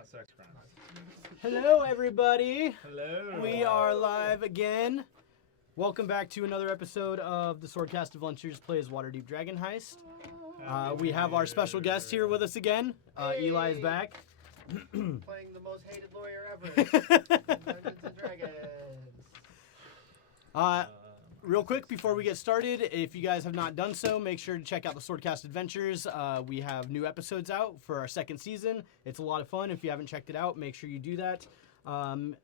Not sex crimes. Hello, everybody. Hello. We are live again. Welcome back to another episode of the Swordcast Adventures Plays Waterdeep Dragon Heist. We have our special guest here with us again. Eli's back. Playing the most hated lawyer ever. Dungeons and Dragons. Real quick, before we get started, if you guys have not done so, make sure to check out the Swordcast Adventures. We have new episodes out for our second season. It's a lot of fun. If you haven't checked it out, make sure you do that. Yeah.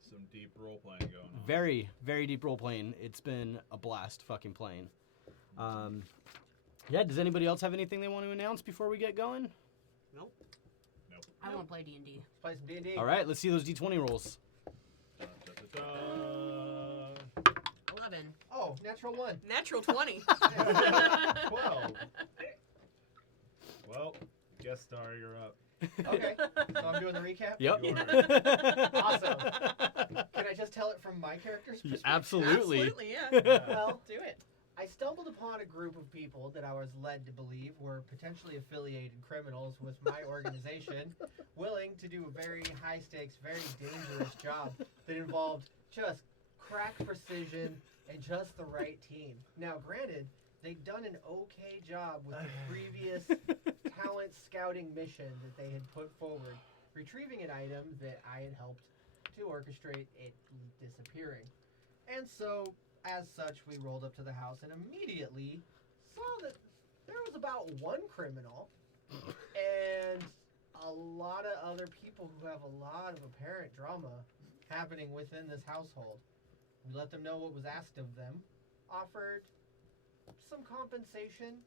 Some deep role playing going on. Very, very deep role playing. It's been a blast fucking playing. Yeah, does anybody else have anything they want to announce before we get going? Nope. I want to play D&D. Let's play some D&D. All right, let's see those D20 rolls. 11. Oh, natural 1. Natural 20. 12. Well, guest star, you're up. Okay, so I'm doing the recap? Yep. Awesome. Can I just tell it from my character's perspective? Absolutely. Absolutely, yeah. Well, Do it. I stumbled upon a group of people that I was led to believe were potentially affiliated criminals with my organization, willing to do a very high-stakes, very dangerous job that involved just crack precision and just the right team. Now, granted, they'd done an okay job with the previous talent scouting mission that they had put forward, retrieving an item that I had helped to orchestrate it disappearing. And so, as such, we rolled up to the house and immediately saw that there was about one criminal and a lot of other people who have a lot of apparent drama happening within this household. We let them know what was asked of them, offered some compensation.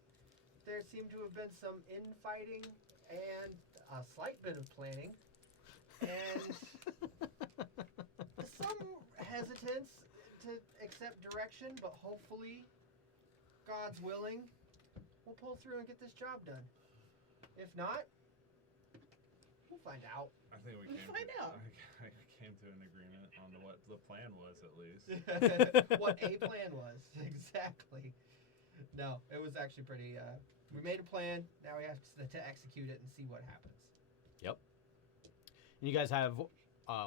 There seemed to have been some infighting and a slight bit of planning, and some hesitance to accept direction, but hopefully, God's willing, we'll pull through and get this job done. If not, we'll find out. I think we came Find out. I came to an agreement on what the plan was, at least. What a plan was. Exactly. No, it was actually pretty, we made a plan, now we have to execute it and see what happens. Yep. And you guys have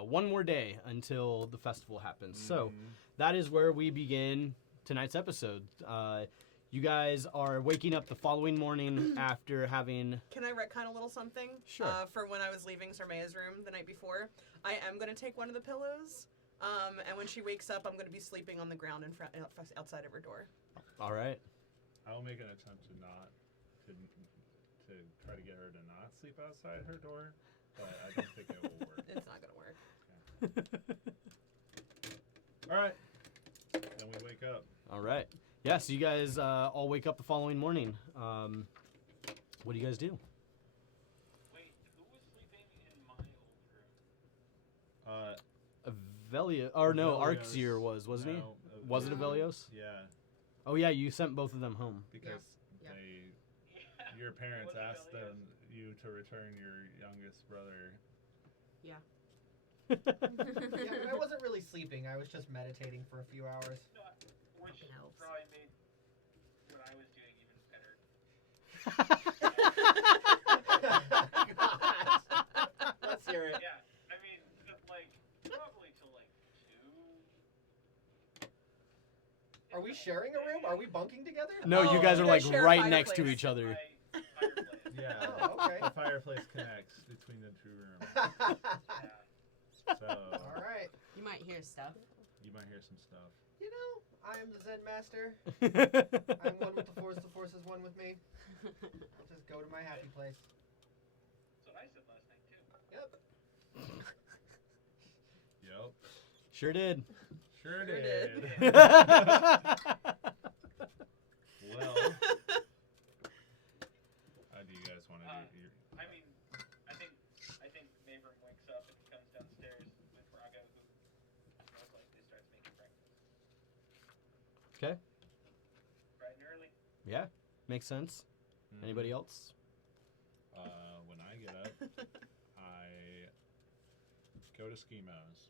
one more day until the festival happens. So that is where we begin tonight's episode. You guys are waking up the following morning after having... Can I retcon a little something? Sure. For when I was leaving Sarmaya's room the night before. I am going to take one of the pillows. And when she wakes up, I'm going to be sleeping on the ground in front, outside of her door. All right. I will make an attempt to try to get her to not sleep outside her door, but I don't think it will work. It's not going to work. All right. Then we wake up. All right. Yeah, so you guys all wake up the following morning. What do you guys do? Wait, who was sleeping in my old room? Velia, or no, Velios. Arxier wasn't he? No, Was it a Velios? Yeah, Oh yeah, you sent both of them home. because Yeah. your parents Was it asked Velios? you to return your youngest brother. Yeah. Yeah, I wasn't really sleeping, I was just meditating for a few hours. No, which Fucking helps. probably made what I was doing even better. Gosh. Let's hear it. Yeah, I mean, like, probably till like 2. Are we sharing a room? Are we bunking together? No, you Oh, guys you are guys like share a right next to fireplace. each other. My fireplace. Yeah. Oh, okay. The fireplace connects between the two rooms. Yeah. So All right. You might hear stuff. you might hear some stuff. You know, I am the Zen master. I'm one with the Force is one with me. I'll just go to my happy place. That's what I said last night, too. Yep. Yep. Sure did. Sure Sure did. did. Well, how do you guys want to do your... I mean, I think Maverick wakes up and comes downstairs with Raga, who most likely starts making breakfast. Okay. Bright and early. Yeah, makes sense. Anybody else? When I get up, I go to Schemos.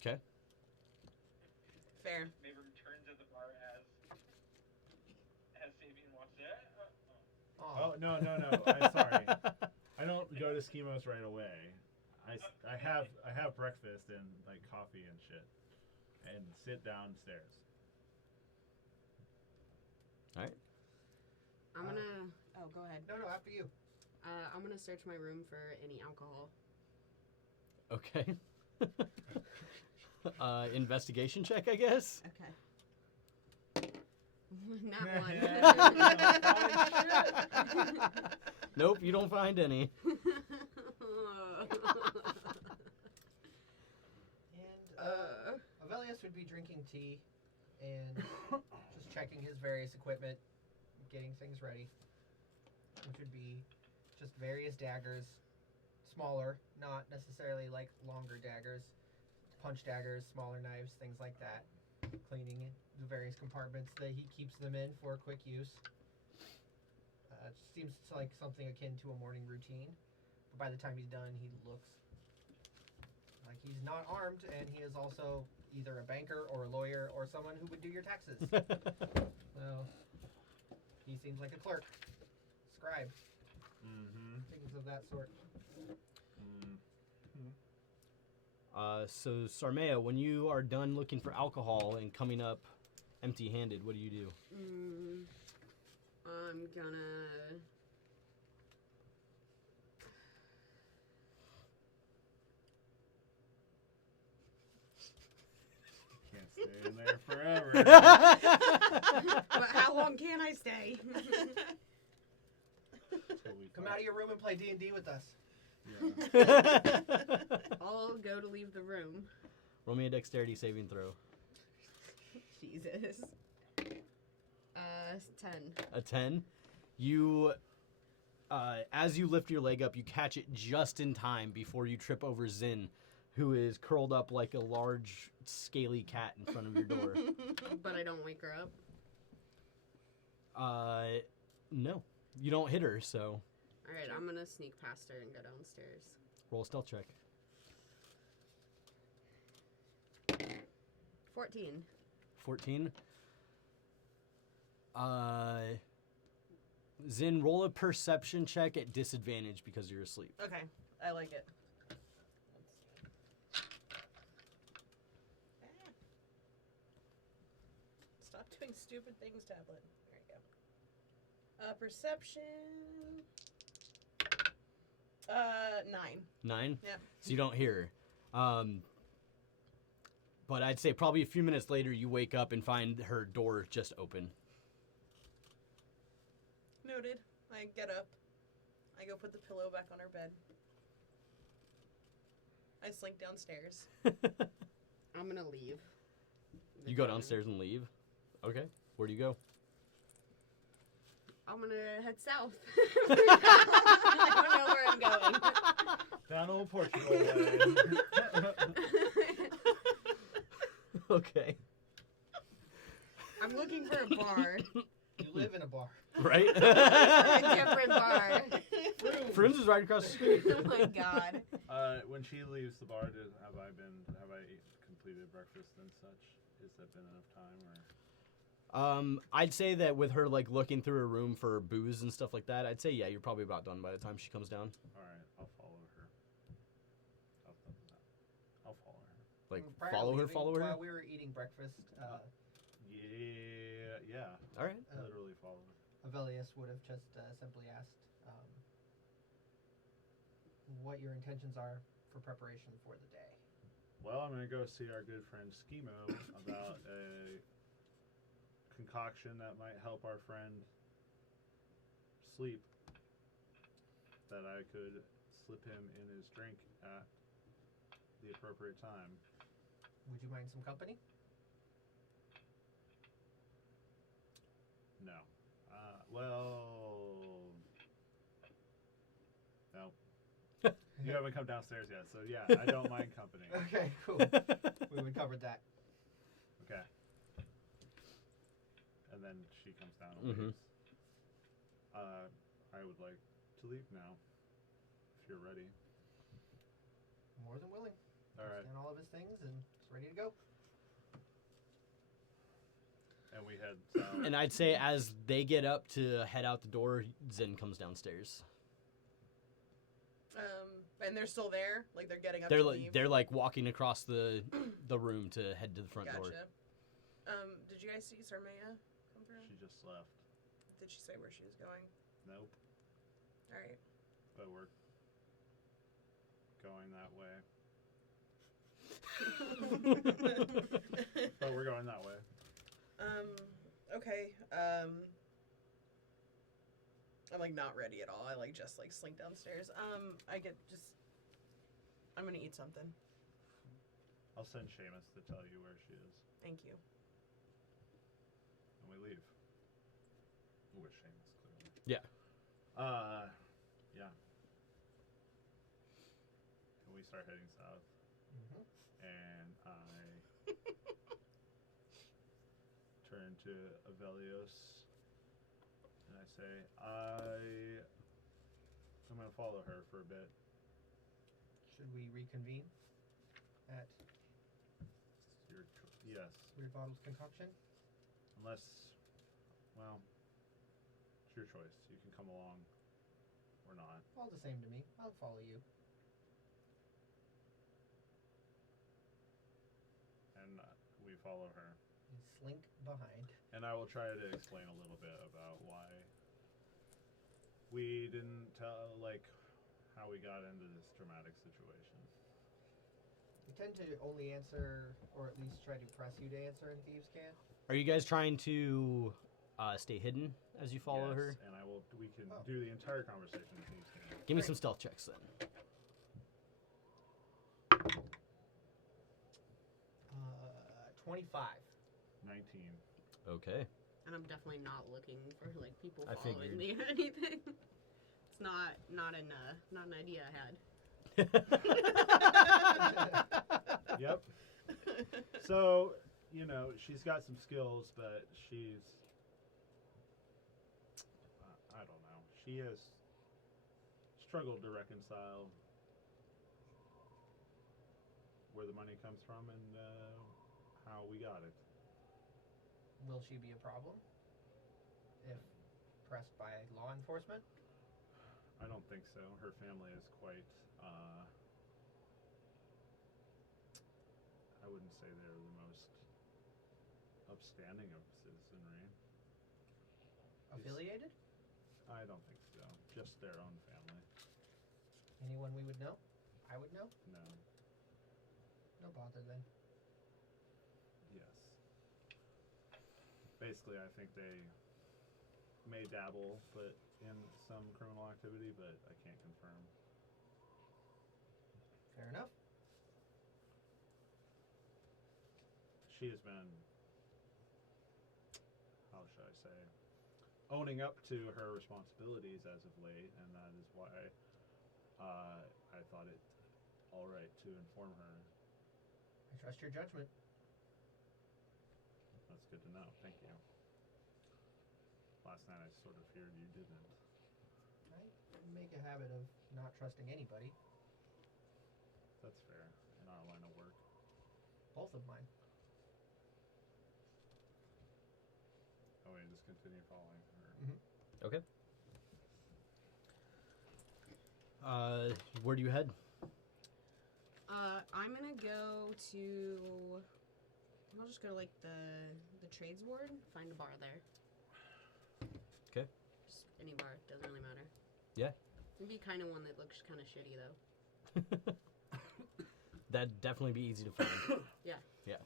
Okay. Fair. Maverick turns at the bar as Sabian walks in. Oh, no. I'm sorry. I don't go to Schemos right away. I have breakfast and like coffee and shit, and sit downstairs. All right. I'm gonna. Oh, go ahead. No, after you. I'm gonna search my room for any alcohol. Okay. Investigation check, I guess. Okay. Not one. Nope, you don't find any. And Avelius would be drinking tea and just checking his various equipment, getting things ready, which would be just various daggers, smaller, not necessarily like longer daggers, punch daggers, smaller knives, things like that, cleaning the various compartments that he keeps them in for quick use. It seems like something akin to a morning routine, but by the time he's done, he looks like he's not armed, and he is also either a banker or a lawyer or someone who would do your taxes. So he seems like a clerk, scribe, things of that sort. So Sarmea, when you are done looking for alcohol and coming up empty-handed, what do you do? I'm gonna. Can't stay in there forever. But how long can I stay? Come out of your room and play D&D with us. Yeah. I'll go to leave the room. Roll me a dexterity saving throw. Jesus. 10. A 10. You, as you lift your leg up, you catch it just in time before you trip over Zin, who is curled up like a large, scaly cat in front of your door. But I don't wake her up. No. You don't hit her, so Alright, I'm gonna sneak past her and go downstairs. roll a stealth check. 14. 14. Zin, roll a perception check at disadvantage because you're asleep. Okay, I like it. Stop doing stupid things, tablet. There you go. Perception. 9. 9? Yep. So you don't hear her. But I'd say probably a few minutes later you wake up and find her door just open. Noted. I get up. I go put the pillow back on her bed. I slink downstairs. I'm gonna leave. You go downstairs and leave? Okay. Where do you go? I'm gonna head south. I don't know where I'm going. Down old Portugal way. Okay. I'm looking for a bar. You live in a bar. Right? A different bar. Friends is right across the street. Oh my god. When she leaves the bar, have I completed breakfast and such? Has that been enough time, or? I'd say that with her like looking through her room for booze and stuff like that, I'd say yeah, you're probably about done by the time she comes down. All right, I'll follow her. I'll follow her. Like Prior to follow her, leaving, follow her. While we were eating breakfast, Yeah. All right. Literally follow her. Avelius would have just simply asked what your intentions are for preparation for the day. Well, I'm gonna go see our good friend Schemo about a concoction that might help our friend sleep. That I could slip him in his drink at the appropriate time. Would you mind some company? No. Well, no. You haven't come downstairs yet, so yeah, I don't mind company. Okay, cool. We would cover that. Okay. And then she comes down and leaves. I would like to leave now, if you're ready. More than willing. All right. Scan all of his things and it's ready to go. And we head south. And I'd say as they get up to head out the door, Zen comes downstairs. And they're still there? Like they're getting up They're to like leave? they're like walking across the room to head to the front Gotcha. door. Did you guys see Sarmea come through? She just left. Did she say where she was going? Nope. Alright. But we're going that way. But we're going that way. Okay. I'm like not ready at all. I like just like slink downstairs. I'm gonna eat something. I'll send Seamus to tell you where she is. Thank you. And we leave. With Seamus, clearly. Yeah. Yeah. And we start heading south. Mm-hmm. And I turn to Avelios and I say, I'm going to follow her for a bit. Should we reconvene at Yes. Weird Bottle's concoction? Unless, well, it's your choice. You can come along or not. All the same to me. I'll follow you. And we follow her. You slink behind. And I will try to explain a little bit about why we didn't tell, like, how we got into this dramatic situation. We tend to only answer, or at least try to press you to answer in Thieves' Can. Are you guys trying to stay hidden as you follow Yes, her? And we can Oh. do the entire conversation in Thieves' Can. Give me some stealth checks then. 25. 19. Okay. And I'm definitely not looking for like people I following figured. me or anything. It's not an idea I had. Yep. So, she's got some skills, but she's, I don't know. She has struggled to reconcile where the money comes from and how we got it. Will she be a problem if pressed by law enforcement? I don't think so. Her family is quite, I wouldn't say they're the most upstanding of citizenry. Affiliated? I don't think so. Just their own family. Anyone we would know? I would know? No. No bother then. Yes. Basically, I think they may dabble, but in some criminal activity, but I can't confirm. Fair enough. She has been, how should I say, owning up to her responsibilities as of late, and that is why I thought it all right to inform her. I trust your judgment. That's good to know. Thank you. Last night I sort of feared you didn't. I make a habit of not trusting anybody. That's fair in our line of work. Both of mine. Oh, we just continue following her. Okay. Where do you head? I'm gonna go to. I'll just go to like the trades ward. Find a bar there. Okay. Just any bar, doesn't really matter. Yeah. Maybe kind of one that looks kind of shitty though. That'd definitely be easy to find. Yeah. Yeah.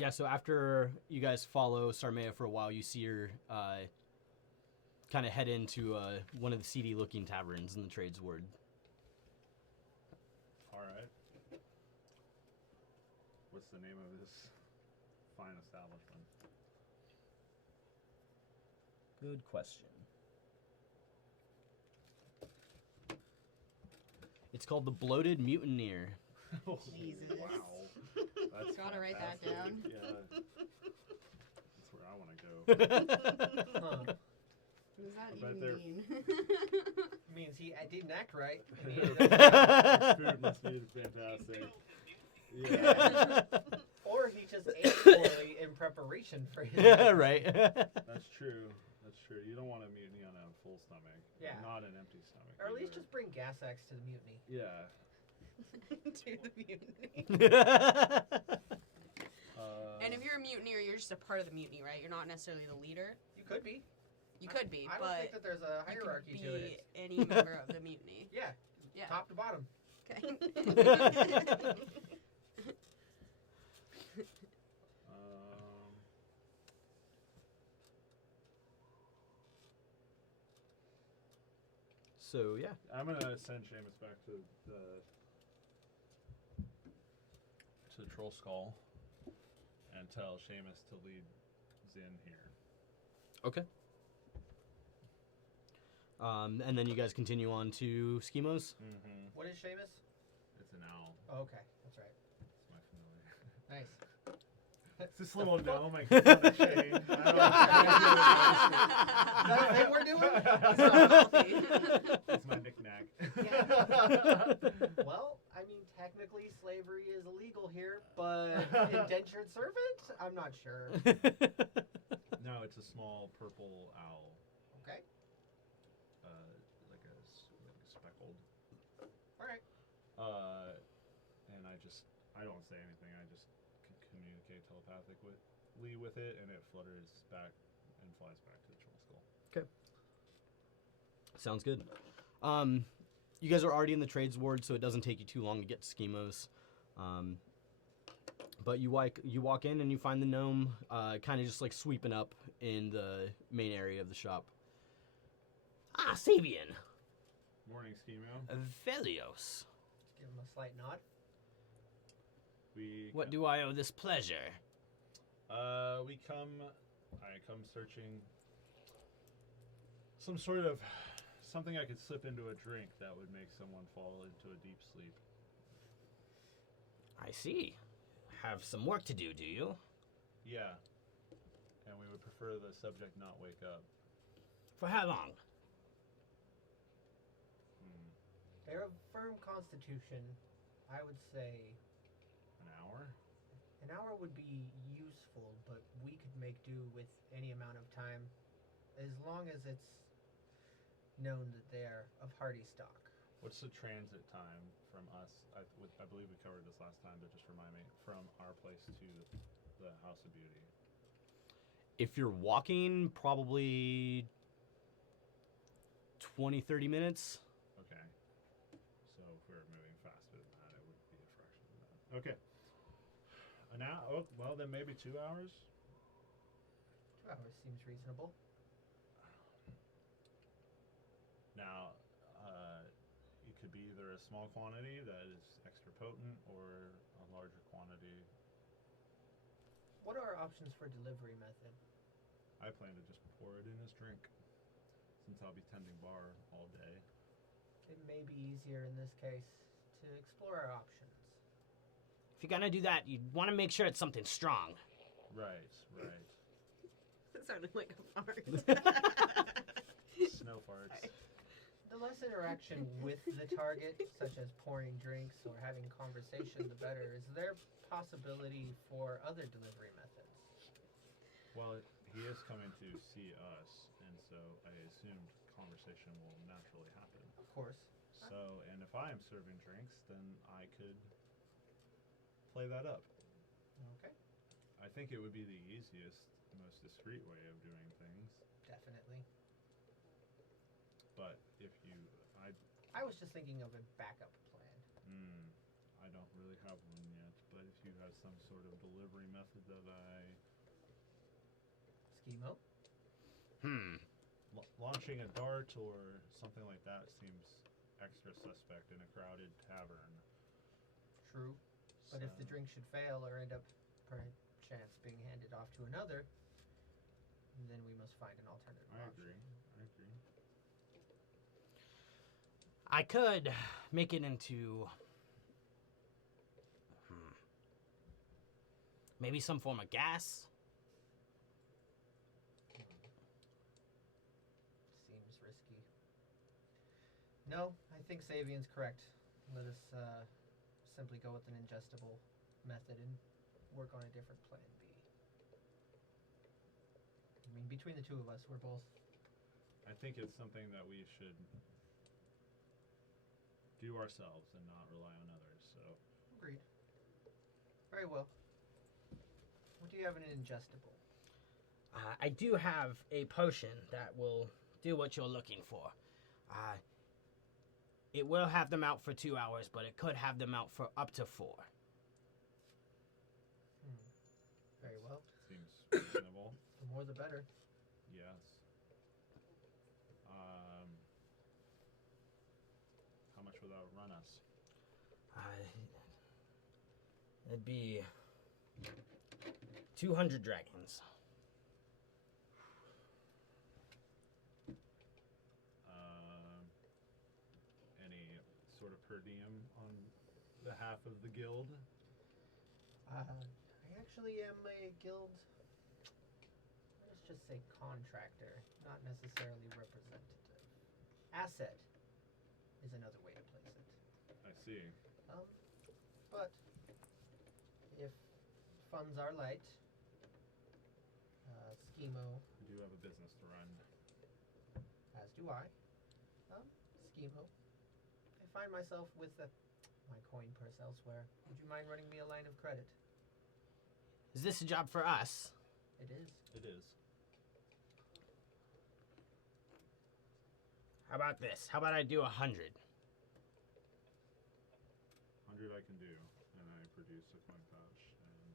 Yeah, so after you guys follow Sarmea for a while, you see her kind of head into one of the seedy-looking taverns in the trades ward. All right. What's the name of this fine establishment? Good question. It's called the Bloated Mutineer. Jesus. Wow. That's Gotta write that fantastic. down. Yeah. That's where I want to go. Huh. What does that I bet even they're- mean? Means he didn't act right. Food must be fantastic. Yeah. Or he just ate poorly in preparation for his. Yeah, right. That's true. That's true. You don't want a mutiny on a full stomach. Yeah. Not an empty stomach. Or at least either. just bring gas X to the mutiny. Yeah. to the mutiny. And if you're a mutineer, you're just a part of the mutiny, right? You're not necessarily the leader. You could be. You could be, I don't think but that there's a you hierarchy could to be it. any member of the mutiny. Yeah. Yeah. Top to bottom. Okay. So yeah, I'm gonna send Seamus back to Trollskull and tell Seamus to lead Zin here. okay. And then you guys continue on to Schemos. Mm-hmm. What is Seamus? It's an owl. Oh, okay. That's right. It's my familiar. Nice. It's this little gnome I keep on the chain. Is that a thing we're doing? It's not healthy. It's my knick-knack. Well, I mean, technically slavery is illegal here, but indentured servant? I'm not sure. No, it's a small purple owl. Okay. Like a speckled. All right. And I don't say anything. I just communicate telepathically with it, and it flutters back and flies back to the Trollskull. Sounds good. You guys are already in the trades ward, so it doesn't take you too long to get to Schemos. But you walk in and you find the gnome kind of just like sweeping up in the main area of the shop. Ah, Sabian. Morning, Schemo. Velios. Give him a slight nod. What do I owe this pleasure? I come searching something I could slip into a drink that would make someone fall into a deep sleep. I see. Have some work to do you? Yeah. And we would prefer the subject not wake up. For how long? They're a firm constitution. I would say An hour? an hour would be useful, but we could make do with any amount of time, as long as it's known that they are of hardy stock. What's the transit time from us? I believe we covered this last time, but just remind me, from our place to the House of Beauty. If you're walking, probably 20, 30 minutes. Okay. So if we're moving faster than that, it would be a fraction of that. Okay. An hour? Oh, well, then maybe 2 hours? 2 hours seems reasonable. Now, it could be either a small quantity that is extra potent or a larger quantity. What are our options for delivery method? I plan to just pour it in his drink, since I'll be tending bar all day. It may be easier in this case to explore our options. If you're gonna do that, you want to make sure it's something strong. Right. That sounded like a fart. Snow farts. The less interaction with the target, such as pouring drinks or having conversation, the better. Is there possibility for other delivery methods? Well, he is coming to see us, and so I assumed conversation will naturally happen. Of course. So, and if I am serving drinks, then I could play that up. Okay. I think it would be the easiest, most discreet way of doing things. Definitely. But if I was just thinking of a backup plan. I don't really have one yet, but if you have some sort of delivery method that Schemo? launching a dart or something like that seems extra suspect in a crowded tavern. True. But if the drink should fail or end up perchance being handed off to another, then we must find an alternative I option. agree. I could make it into maybe some form of gas. Seems risky. No, I think Savian's correct. Let us simply go with an ingestible method and work on a different plan B. I mean, between the two of us, we're both I think it's something that we should do ourselves and not rely on others. So. Agreed. Very well. What do you have in an ingestible? I do have a potion that will do what you're looking for. It will have them out for 2 hours, but it could have them out for up to 4. Very well. Seems reasonable. The more the better. Yes. How much would that run us? It'd be 200 dragons. Any sort of per diem on behalf of the guild? I actually am a guild, let's just say contractor, not necessarily representative. Asset is another way to place it. I see. But if funds are light, Schemo, We do have a business to run. as do I, Schemo, I find myself with my coin purse elsewhere. Would you mind running me a line of credit? Is this a job for us? It is. It is. How about this? How about I do 100? 100 I can do, and I produce a coin pouch and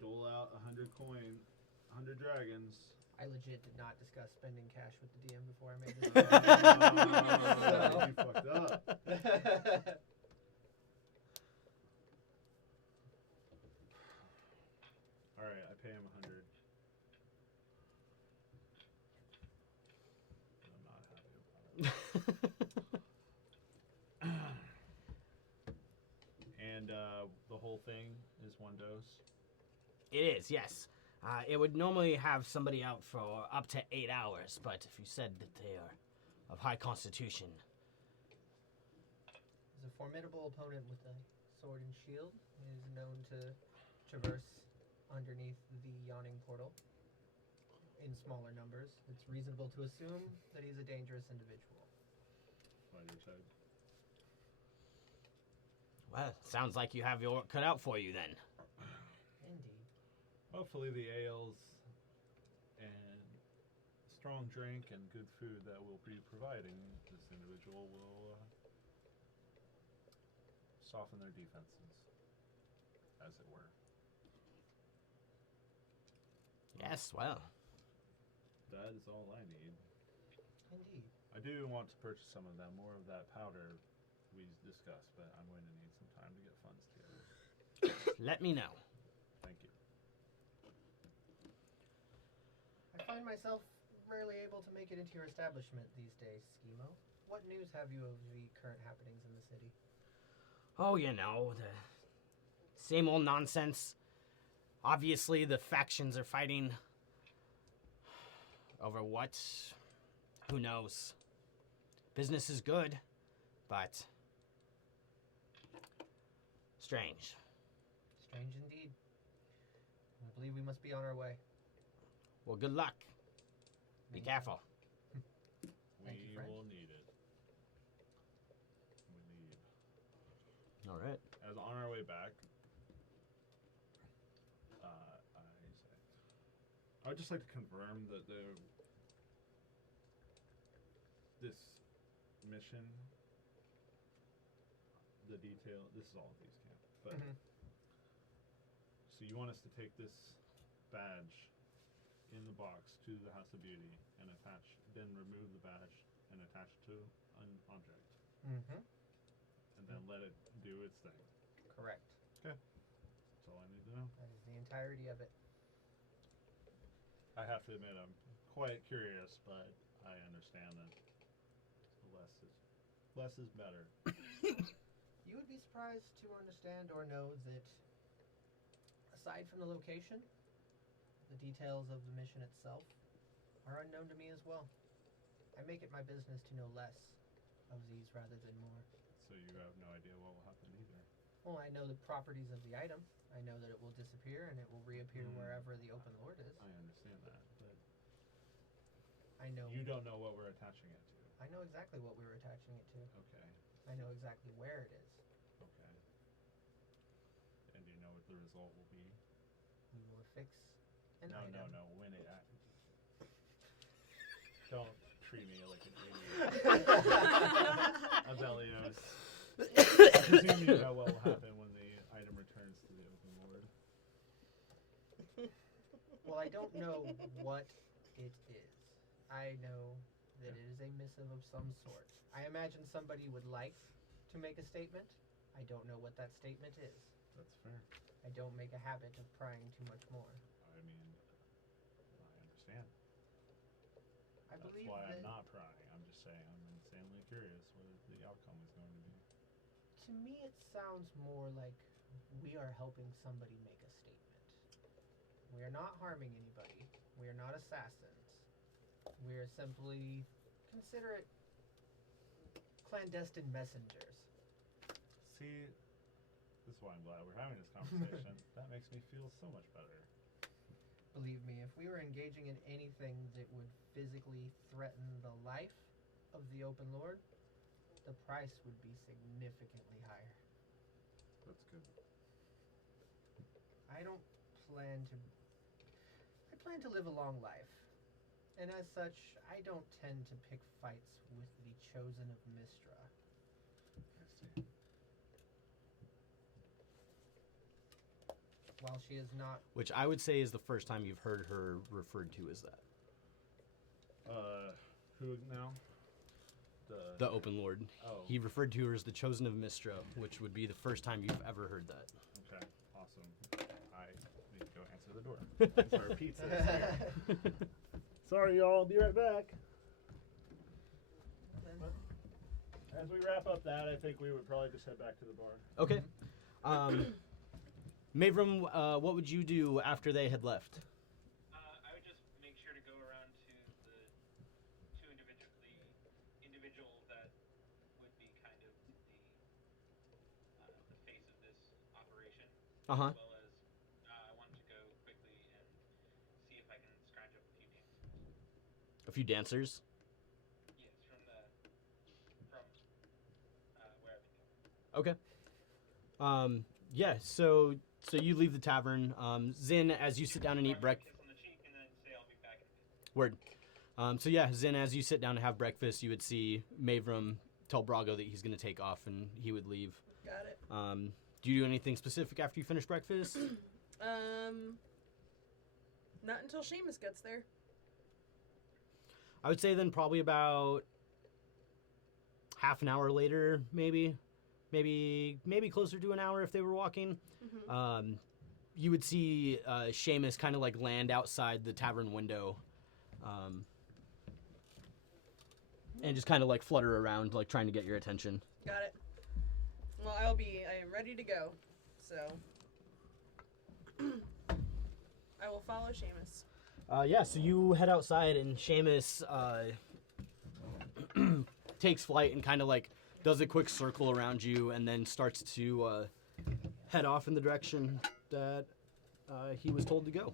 dole out 100 coin, 100 dragons. I legit did not discuss spending cash with the DM before I made this. You fucked up. All right, I pay him 100. I'm not happy about it. And the whole thing is 1 dose. It is, yes. It would normally have somebody out for up to 8 hours, but if you said that they are of high constitution. He's a formidable opponent with a sword and shield. He is known to traverse underneath the yawning portal in smaller numbers. It's reasonable to assume that he's a dangerous individual. By your side. Well, sounds like you have your work cut out for you then. Indeed. Hopefully the ales and strong drink and good food that we'll be providing this individual will soften their defenses, as it were. Yes, well. That is all I need. Indeed. I do want to purchase some of them, more of that powder we discussed, but I'm going to need some time to get funds together. Let me know. Thank you. I find myself rarely able to make it into your establishment these days, Schemo. What news have you of the current happenings in the city? Oh, you know, the same old nonsense. Obviously, the factions are fighting over what? Who knows? Business is good, but strange. Strange indeed. I believe we must be on our way. Well, good luck. Be careful. Thank you, friend. will need it. We need. All right. As on our way back, I would just like to confirm that this mission, the detail, this is all of these camp, but so you want us to take this badge in the box to the House of Beauty and then remove the badge and attach it to an object, and then let it do its thing. Correct. Okay, that's all I need to know. That is the entirety of it. I have to admit, I'm quite curious, but I understand that less is better. You would be surprised to understand or know that, aside from the location, the details of the mission itself are unknown to me as well. I make it my business to know less of these rather than more. So you have no idea what will happen either. Well, I know the properties of the item. I know that it will disappear and it will reappear wherever the open lord is. I understand that, but I know. you don't know what we're attaching it to. I know exactly what we were attaching it to. Okay. I know exactly where it is. Okay. And do you know what the result will be? We will affix an No, item. no. When it don't treat me like an idiot. Abelios. I presume you know what will happen when the item returns to the open lord. Well, I don't know what it is. I know that it is a missive of some sort. I imagine somebody would like to make a statement. I don't know what that statement is. That's fair. I don't make a habit of prying too much more. I mean, I understand. I That's believe why that I'm not prying. I'm just saying I'm insanely curious what the outcome is going to be. to me it sounds more like we are helping somebody make a statement. We are not harming anybody. We are not assassins. We are simply, consider it, clandestine messengers. See, this is why I'm glad we're having this conversation. That makes me feel so much better. Believe me, if we were engaging in anything that would physically threaten the life of the Open Lord, the price would be significantly higher. That's good. I plan to live a long life. And as such, I don't tend to pick fights with the chosen of Mystra. I see. While she is not Which I would say is the first time you've heard her referred to as that. Who now? The Open Lord. Oh. He referred to her as the Chosen of Mystra, which would be the first time you've ever heard that. Okay, awesome. I need to go answer the door. Sorry, pizza is here. Sorry, y'all. I'll be right back. As we wrap up that, I think we would probably just head back to the bar. Okay. Mavram, what would you do after they had left? I would just make sure to go around to the two individual that would be kind of the face of this operation. Uh-huh. As well as I want to go quickly and see if I can scratch up a few dancers. A few dancers? Yes, from where I've been going. Okay. Yeah, so you leave the tavern. Zin, as you sit down and eat breakfast. Kiss on the cheek and then say I'll be back in a bit. Word. So yeah, Zin, as you sit down to have breakfast, you would see Mavram tell Brago that he's going to take off and he would leave. Got it. Do you do anything specific after you finish breakfast? Not until Seamus gets there. I would say then probably about half an hour later, maybe closer to an hour if they were walking. Mm-hmm. You would see Seamus kind of like land outside the tavern window, and just kind of like flutter around, like trying to get your attention. Got it. Well, I am ready to go, so I will follow Seamus. Yeah, so you head outside and Seamus takes flight and kind of like does a quick circle around you and then starts to head off in the direction that he was told to go.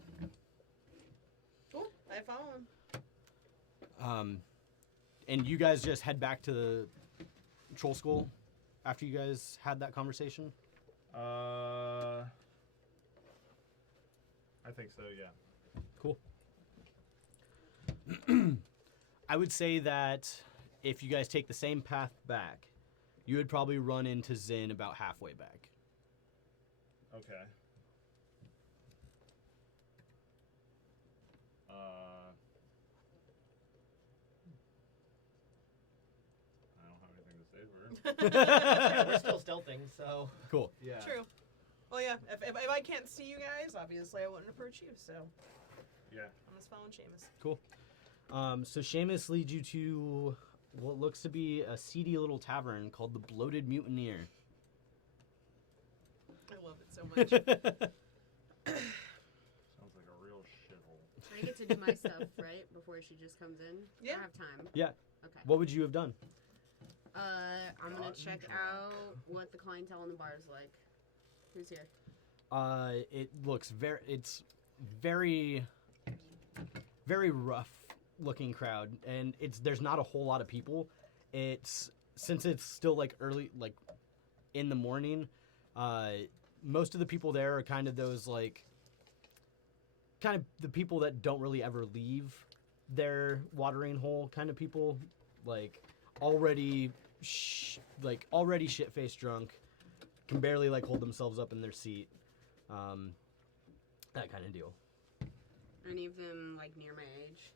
Cool. I follow him. And you guys just head back to the Trollskull after you guys had that conversation? I think so, yeah. Cool. I would say that if you guys take the same path back, you would probably run into Zin about halfway back. Okay. I don't have anything to say for her. Yeah, we're still stealthing, so Cool. Yeah. True. Well, yeah. If I can't see you guys, obviously I wouldn't approach you. So Yeah. I'm just following Seamus. Cool. So Seamus leads you to what looks to be a seedy little tavern called the Bloated Mutineer. I love it so much. Sounds like a real shithole. I get to do my stuff, right? Before she just comes in? Yeah. I have time. Yeah. Okay. What would you have done? I'm going Gotten to check drunk. out what the clientele in the bar is like. Who's here? It looks it's very, very rough looking crowd, and there's not a whole lot of people. Since it's still like early, like in the morning, most of the people there are kind of those like, kind of the people that don't really ever leave their watering hole kind of people, like already shit-faced drunk, can barely like hold themselves up in their seat, that kind of deal. Any of them like near my age?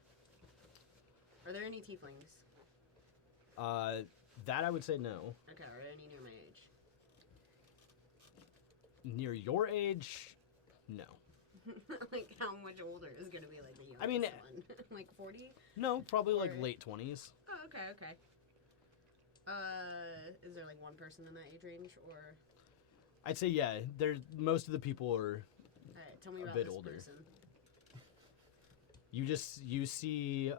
Are there any tieflings? That I would say no. Okay, are there any near my age? Near your age, no. Like, how much older is gonna be like the youngest I mean, one? Like 40? No, probably like Or- late 20s. Oh, okay. Is there like one person in that age range, or? I'd say yeah. Most of the people are. Alright, tell me A about bit this older. person. You see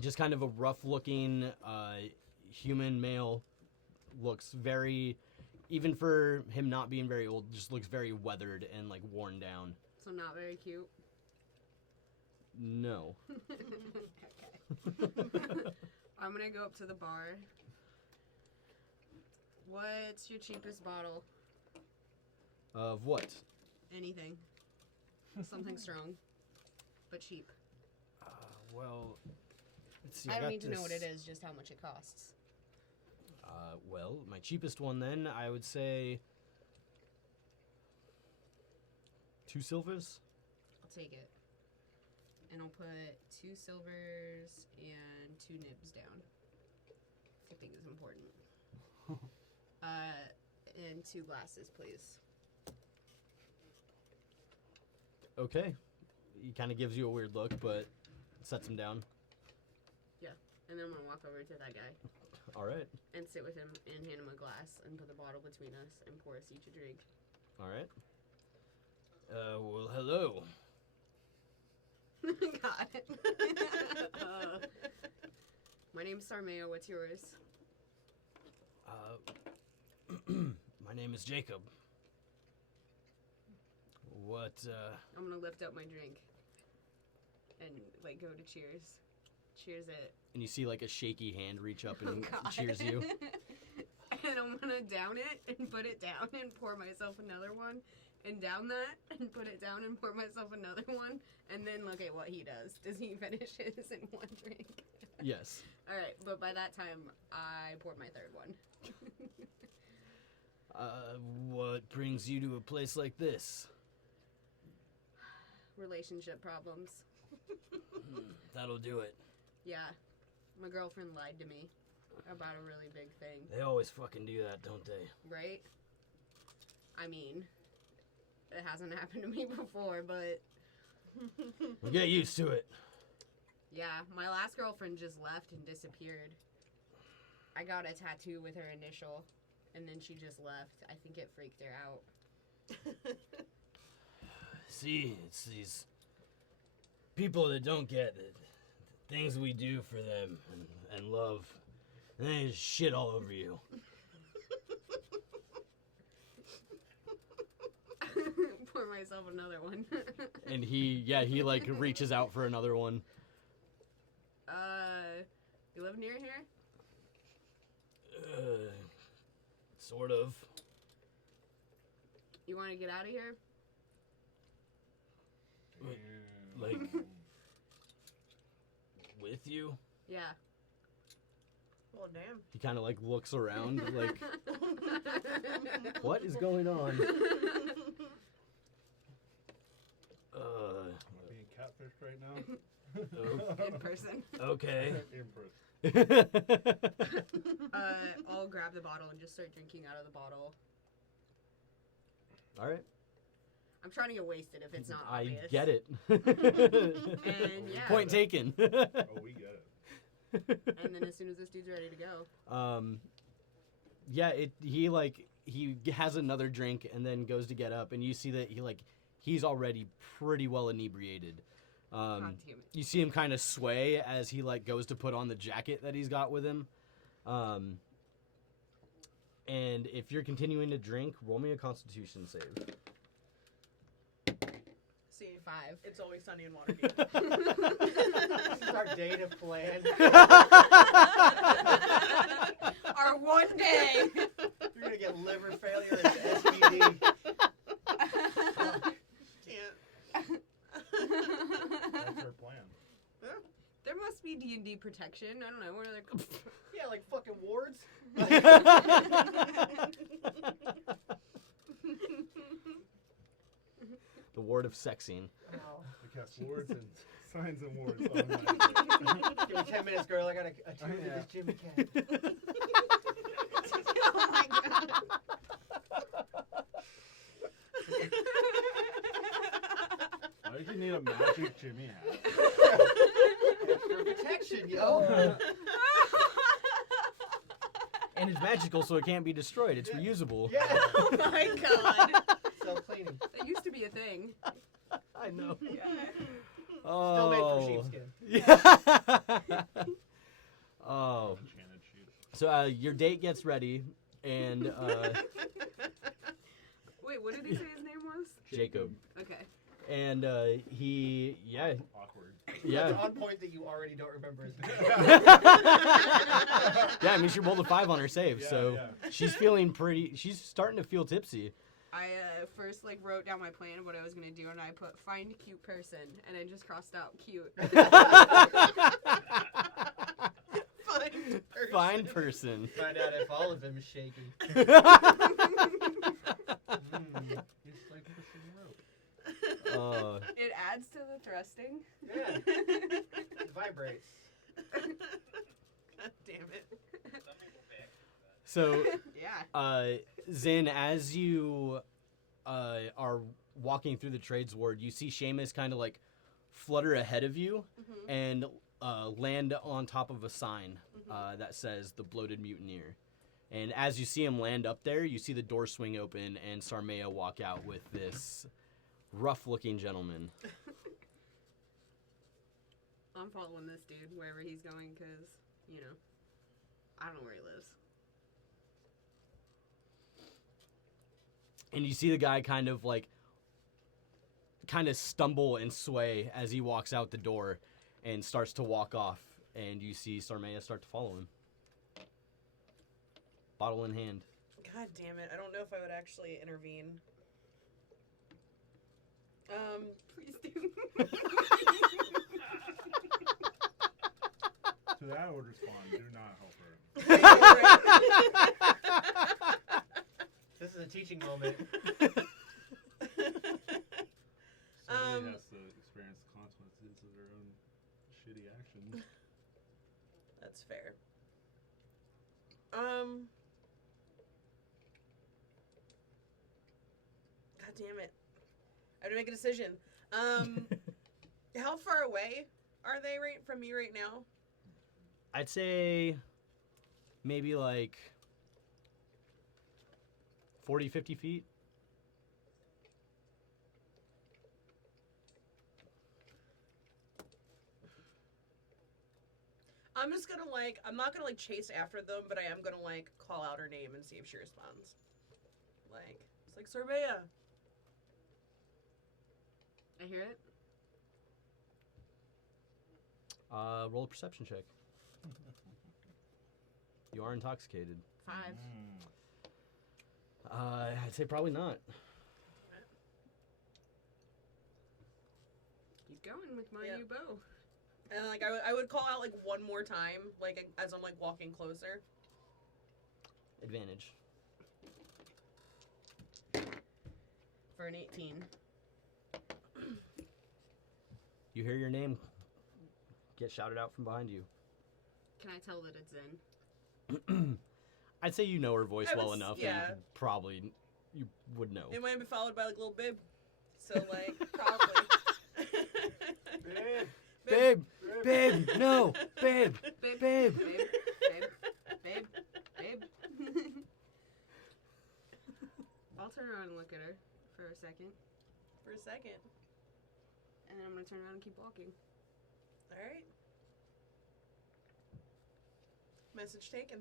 just kind of a rough-looking human male. Looks very, even for him not being very old, just looks very weathered and like worn down. So not very cute. No. Okay. I'm gonna go up to the bar. What's your cheapest bottle? Of what? Anything. Something strong, but cheap. Well, let's see. I don't got need to know what this- it is, just how much it costs. Well, my cheapest one then, I would say 2 silvers. I'll take it. And I'll put 2 silvers and 2 nibs down. Tipping is important. And 2 glasses, please. Okay. He kind of gives you a weird look, but sets him down. And then I'm gonna walk over to that guy All right. and sit with him and hand him a glass and put the bottle between us and pour us each a drink. All right. Well, hello. Got it. My name's Sarmeo. What's yours? My name is Jacob. What, I'm gonna lift up my drink and like go to cheers. Cheers it. and you see like a shaky hand reach up and Oh, God. cheers you. And I'm gonna down it and put it down and pour myself another one. And down that and put it down and pour myself another one. And then look at what he does. Does he finish his in one drink? Yes. Alright, but by that time, I poured my third one. What brings you to a place like this? Relationship problems. That'll do it. Yeah. My girlfriend lied to me about a really big thing, They always fucking do that, don't they? right? I mean, it hasn't happened to me before, but Well, get used to it. yeah, my last girlfriend just left and disappeared. I got a tattoo with her initial, and then she just left. I think it freaked her out. See, it's these people that don't get the things we do for them and love, and they just shit all over you. Pour myself another one. And he like reaches out for another one. You live near here? Sort of. You want to get out of here? Like, with you? Yeah. Well, damn. He kind of like looks around, like, what is going on? Being catfished right now. In person. Okay. In person. I'll grab the bottle and just start drinking out of the bottle. All right. I'm trying to get wasted if it's not I obvious. get it. And yeah. Point taken. Oh, we get it. And then as soon as this dude's ready to go. Yeah, he has another drink and then goes to get up, and you see that he's already pretty well inebriated. God damn it. You see him kind of sway as he goes to put on the jacket that he's got with him, And if you're continuing to drink, roll me a Constitution save. See, 5. it's always sunny in Waterdeep. This is our day to plan. Our one day. You're gonna get liver failure and SBD. Can't. That's our plan. There must be D&D protection. I don't know. What other? Yeah, like fucking wards. The ward of sexing. Oh. I cast wards and signs and wards. automatically. Give me 10 minutes, girl. I gotta attune to this Jimmy Cat. Oh my god. Why did you need a magic Jimmy hat? For protection, yo. And it's magical, so it can't be destroyed. It's reusable. Yeah. Oh my god. Self-cleaning. That used to be a thing. I know. Yeah. Still made from sheepskin. Yeah. Oh. Enchanted sheep. So your date gets ready, and Wait, what did he say his name was? Jacob. Okay. And he, yeah, Awkward. yeah. On point that you already don't remember his name. Yeah, I mean, she rolled a 5 on her save, Yeah, so yeah. she's feeling pretty, she's starting to feel tipsy. I first wrote down my plan of what I was gonna do, and I put find cute person, and I just crossed out cute. Fine person. Find out if all of them is shaking. It's like pushing rope. It adds to the thrusting. Yeah. It vibrates. God damn it. Some people pay extra for that. So, Yeah. Zin, as you are walking through the trades ward, you see Seamus kind of like flutter ahead of you and land on top of a sign that says the Bloated Mutineer. And as you see him land up there, you see the door swing open and Sarmea walk out with this rough-looking gentleman. I'm following this dude wherever he's going, because, I don't know where he lives. And you see the guy kind of stumble and sway as he walks out the door and starts to walk off. And you see Sarmea start to follow him. Bottle in hand. God damn it. I don't know if I would actually intervene. Please do. To that order spawn, do not help her. This is a teaching moment. Somebody has to experience the consequences of their own shitty actions. That's fair. God damn it. I have to make a decision. How far away are they from me right now? I'd say maybe 40, 50 feet. I'm just gonna I'm not gonna chase after them, but I am gonna call out her name and see if she responds. It's like Sorbea. I hear it. Roll a perception check. You are intoxicated. 5. I'd say probably not. He's going with my Yep. new bow. And I would call out one more time, as I'm walking closer. Advantage. For an 18. You hear your name get shouted out from behind you. Can I tell that it's in? I'd say you know her voice I well was- enough yeah. that you would know. It might be followed by little Bib. So probably. Babe! Babe! No! Babe! Babe. Babe! Babe. I'll turn around and look at her for a second. For a second. And then I'm going to turn around and keep walking. Alright. Message taken.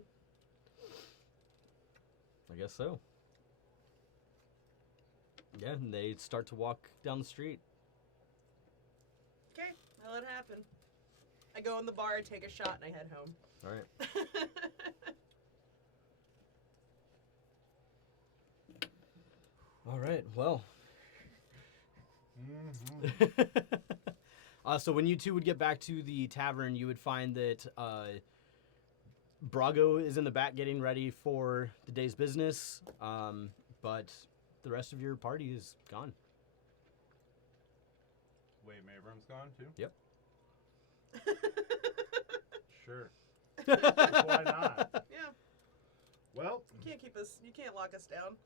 guess so. Yeah, and they start to walk down the street. Okay, I let it happen. I go in the bar, take a shot, and I head home. All right. All right. Well. So when you two would get back to the tavern, you would find that Brago is in the back getting ready for the day's business, but the rest of your party is gone. Wait, Mavrum's gone too? Yep. Sure. Why not? Yeah, Well, you can't keep us. You can't lock us down.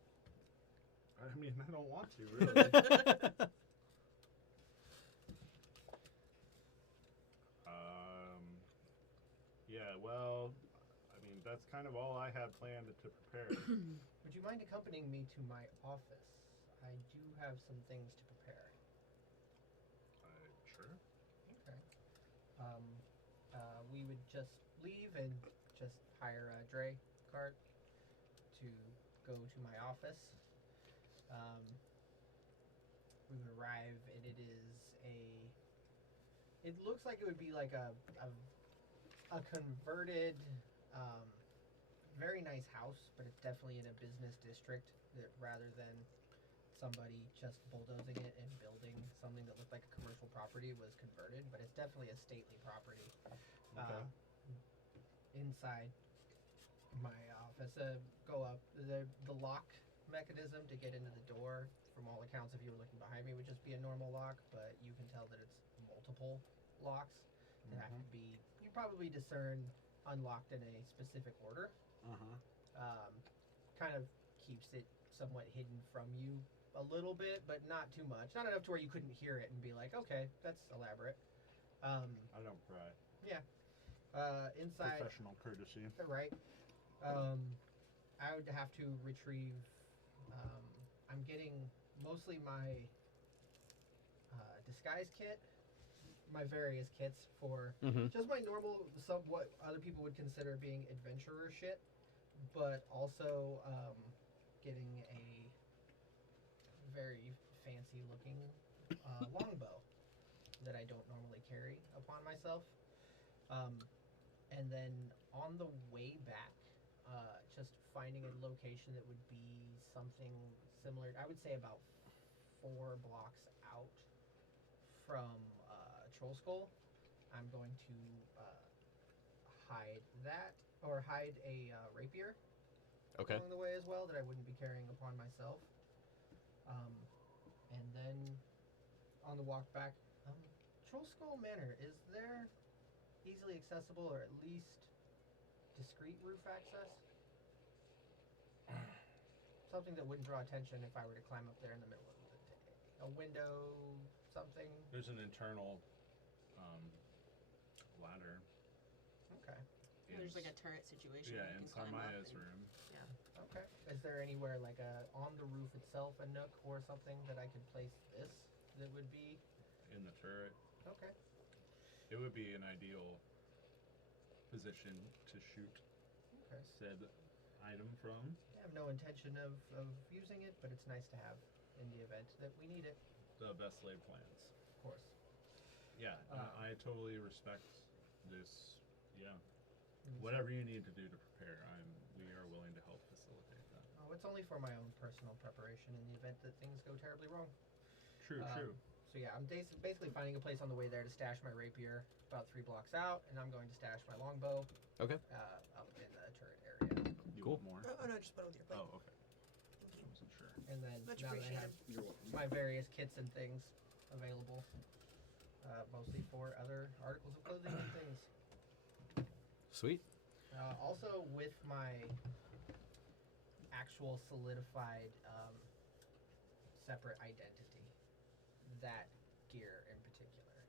I mean, I don't want to, really. Yeah, well, I mean, that's kind of all I had planned to prepare. Would you mind accompanying me to my office? I do have some things to prepare. Sure. Okay. We would just leave and just hire a dray cart to go to my office. We would arrive, and it is it looks like it would be like a converted, very nice house, but it's definitely in a business district rather than somebody just bulldozing it and building something that looked like a commercial property was converted, but it's definitely a stately property. Okay. Inside my office, go up. The lock mechanism to get into the door, from all accounts, if you were looking behind me, would just be a normal lock, but you can tell that it's multiple locks that have to be, you probably discern unlocked in a specific order. Kind of keeps it somewhat hidden from you a little bit, but not too much. Not enough to where you couldn't hear it and be like, okay, that's elaborate. I don't pry. Yeah. Inside. Professional courtesy. Right. I would have to retrieve. I'm getting mostly my disguise kit, my various kits for just my normal, what other people would consider being adventurer shit, but also getting a very fancy looking longbow that I don't normally carry upon myself. And then on the way back, just finding a location that would be something similar. I would say about 4 blocks out from Trollskull. I'm going to hide a rapier along the way as well that I wouldn't be carrying upon myself. And then on the walk back, Trollskull Manor, is there easily accessible or at least discreet roof access? Something that wouldn't draw attention if I were to climb up there in the middle of the day. A window, something? There's an internal ladder. Okay. There's like a turret situation. Yeah, you in can climb up Sarmaya's and- room. Okay. Is there anywhere like on the roof itself, a nook or something that I could place this that would be? In the turret. Okay. It would be an ideal position to shoot Okay. said item from. I have no intention of using it, but it's nice to have in the event that we need it. The best laid plans. Of course. Yeah, I totally respect this. Yeah. Mm, Whatever you need to do to prepare, we are willing to help facilitate that. Oh, it's only for my own personal preparation in the event that things go terribly wrong. True. So yeah, I'm basically finding a place on the way there to stash my rapier about 3 blocks out, and I'm going to stash my longbow. Okay. Up in the turret area. You Cool. want more? Oh no, just put it with your plate. Oh, okay. Thank I you. wasn't sure. And then Much now that I have appreciated. my various kits and things available, mostly for other articles of clothing and things. Sweet. Also, with my actual solidified separate identity, that gear in particular,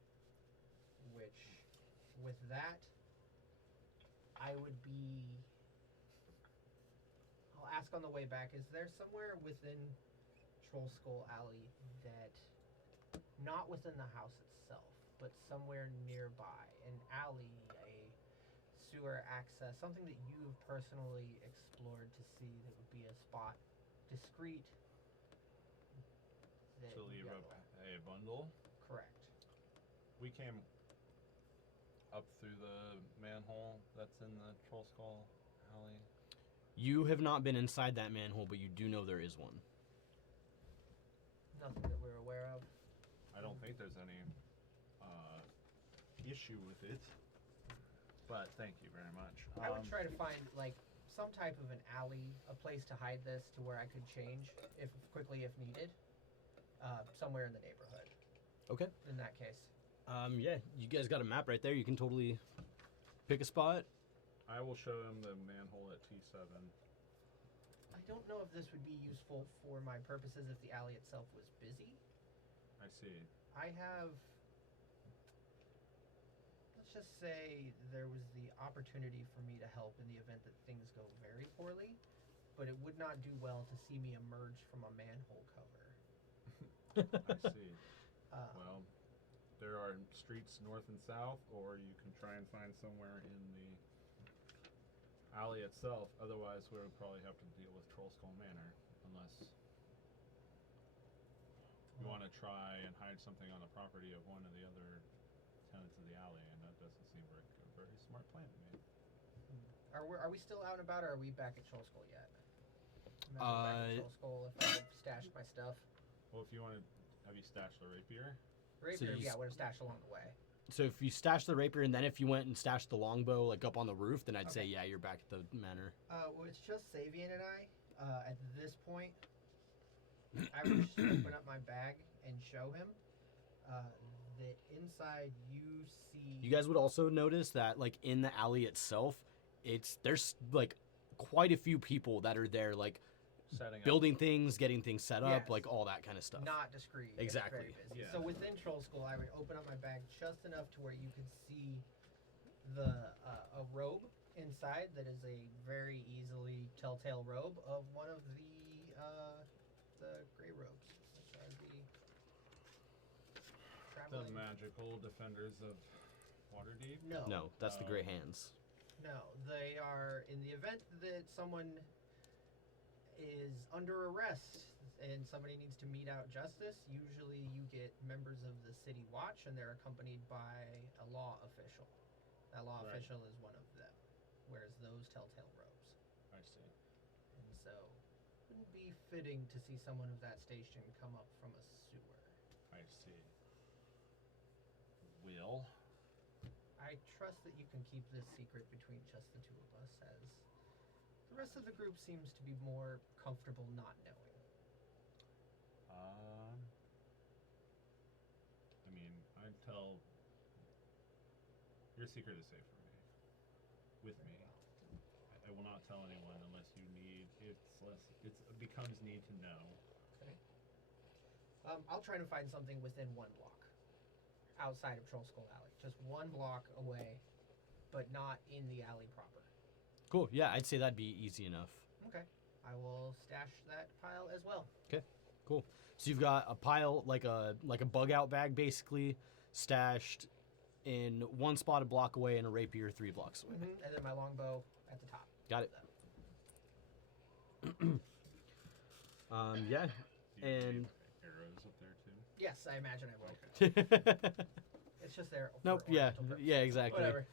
which with that, I would be. I'll ask on the way back, is there somewhere within Trollskull Alley that, not within the house itself, but somewhere nearby, an alley, sewer access, something that you've personally explored to see that would be a spot, discreet. To leave a bundle. Correct. We came up through the manhole that's in the Trollskull alley. You have not been inside that manhole, but you do know there is one. Nothing that we're aware of. I don't think there's any issue with it, but thank you very much. I would try to find like some type of an alley, a place to hide this to where I could change if quickly if needed, somewhere in the neighborhood. Okay. In that case. Yeah, you guys got a map right there. You can totally pick a spot. I will show him the manhole at T7. I don't know if this would be useful for my purposes if the alley itself was busy. I see. I have, let's just say there was the opportunity for me to help in the event that things go very poorly, but it would not do well to see me emerge from a manhole cover. I see. Well, there are streets north and south, or you can try and find somewhere in the alley itself. Otherwise, we would probably have to deal with Trollskull Manor, unless you want to try and hide something on the property of one of the other tenants of the alley, and that doesn't seem like a very smart plan to me. Are we still out and about, or are we back at Trollskull yet? I'm not back at Trollskull if I've stashed my stuff. Well, if you want to, have you stashed the rapier? Rapier, yeah, would have stashed along the way. So if you stash the rapier, and then if you went and stashed the longbow like up on the roof, then I'd say yeah, you're back at the manor. Well, it's just Savian and I. At this point, I would just open up my bag and show him that inside you see. You guys would also notice that like in the alley itself, there's like quite a few people that are there, like building things, getting things set up, like all that kind of stuff. Not discreet. Exactly. It's very busy. Yeah. So within Trollskull, I would open up my bag just enough to where you could see the a robe inside that is a very easily telltale robe of one of the gray robes, which are the The magical defenders of Waterdeep? No, that's the Grey Hands. No, they are in the event that someone is under arrest and somebody needs to mete out justice. Usually, you get members of the city watch, and they're accompanied by a law official. That law official is one of them, wears those telltale robes. I see. And so, it wouldn't be fitting to see someone of that station come up from a sewer. I see. Will? I trust that you can keep this secret between just the two of us, as the rest of the group seems to be more comfortable not knowing. I mean, I'd tell... Your secret is safe for me. With me. I will not tell anyone unless you need... It becomes need to know. Okay. I'll try to find something within 1 block. Outside of Trollskull Alley. Just 1 block away, but not in the alley proper. Cool. Yeah, I'd say that'd be easy enough. Okay. I will stash that pile as well. Okay, cool. So you've got a pile, like a bug out bag, basically, stashed in 1 spot a block away, and a rapier 3 blocks away. Mm-hmm. And then my longbow at the top. Got it. Yeah, Do you and need arrows up there too? Yes, I imagine I will. It's just there. nope. for Yeah, ornamental purposes. yeah, exactly. Whatever.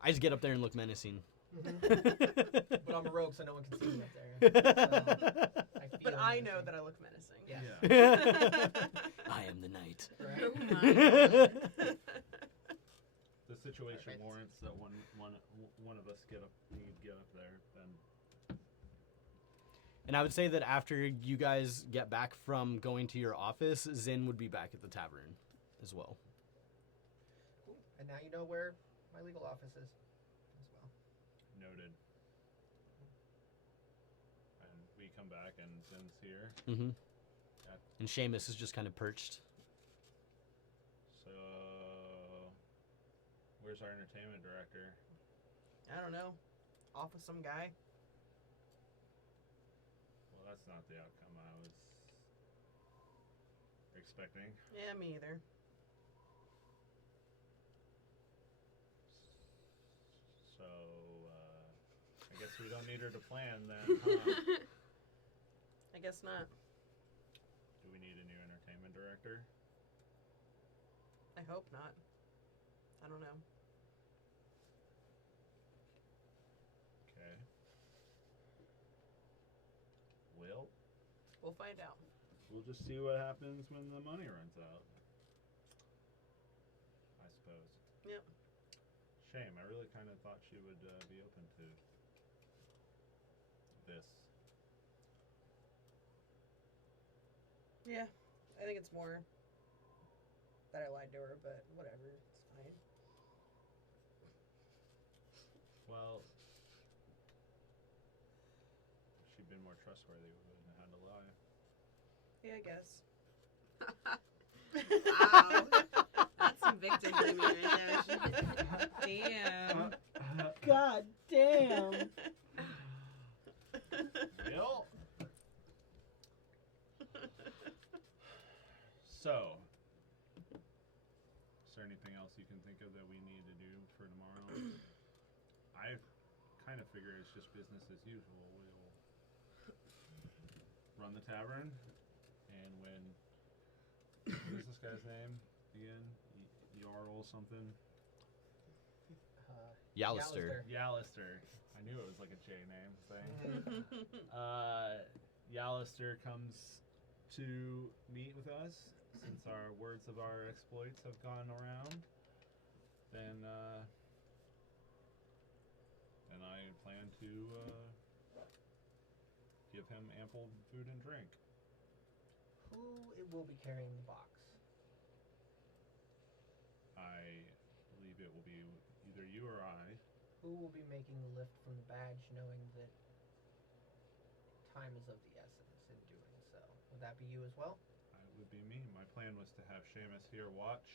I just get up there and look menacing. But I'm a rogue, so no one can see me up there. So I feel But I know menacing. that I look menacing. Yeah. I am the knight. Right? Oh my. The situation Perfect. warrants that one of us get up there, then And I would say that after you guys get back from going to your office, Zin would be back at the tavern as well. Cool. And now you know where my legal office is as well. noted. And we come back and Zin's here. Mm-hmm. Yeah. And Seamus is just kind of perched. So, where's our entertainment director? I don't know. Off with some guy. Well, that's not the outcome I was expecting. Yeah, me either. So, I guess we don't need her to plan then, huh? guess not. Do we need a new entertainment director? I hope not. I don't know. Okay. Well, We'll find out. we'll just see what happens when the money runs out. I suppose. Yep. Shame. I really kind of thought she would be open to this. Yeah. I think it's more that I lied to her, but whatever. It's fine. Well, if she'd been more trustworthy, we wouldn't have had to lie. Yeah, I guess. Wow. That's some victim blaming right there. Damn. God damn. Well. So, is there anything else you can think of that we need to do for tomorrow? I kind of figure it's just business as usual. We'll run the tavern, and when what is this guy's name again? Jarl something. Yalister. Yalister. I knew it was like a J name thing. Yalister comes to meet with us. Since our words of our exploits have gone around, then I plan to give him ample food and drink. Who will be carrying the box? I believe it will be either you or I. Who will be making the lift from the badge, knowing that time is of the essence in doing so? Would that be you as well? It would be me. My plan was to have Seamus here watch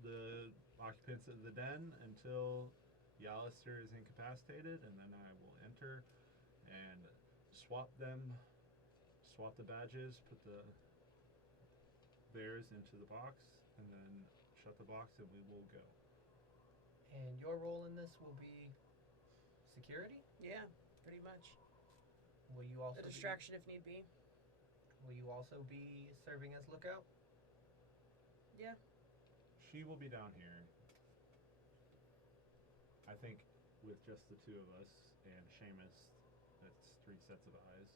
the occupants of the den until Yalister is incapacitated, and then I will enter and swap the badges, put the bears into the box, and then shut the box, and we will go. And your role in this will be security? Yeah, pretty much. Will you also A distraction if need be. Will you also be serving as lookout? Yeah. She will be down here. I think with just the two of us and Seamus, that's 3 sets of eyes.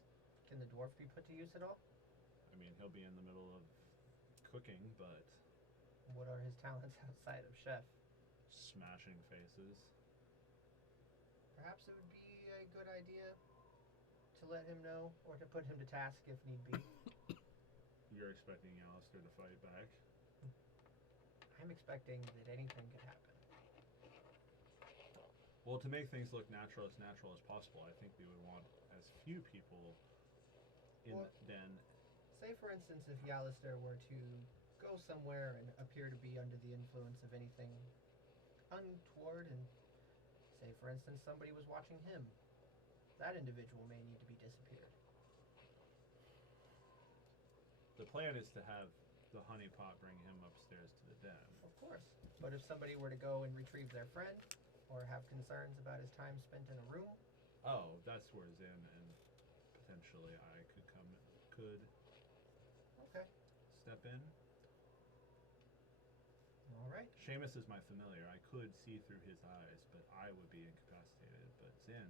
Can the dwarf be put to use at all? I mean, he'll be in the middle of cooking, but What are his talents outside of chef? smashing faces. Perhaps it would be a good idea to let him know, or to put him to task if need be. You're expecting Alistair to fight back? I'm expecting that anything could happen. Well, to make things look natural as possible, I think we would want as few people in Well, the den. Say, for instance, if Yalister were to go somewhere and appear to be under the influence of anything untoward, and say, for instance, somebody was watching him, that individual may need to be disappeared. The plan is to have the honeypot bring him upstairs to the den. Of course. But if somebody were to go and retrieve their friend, or have concerns about his time spent in a room, Oh, that's where Zin and potentially I could okay. step in. All right. Seamus is my familiar. I could see through his eyes, but I would be incapacitated. But Zin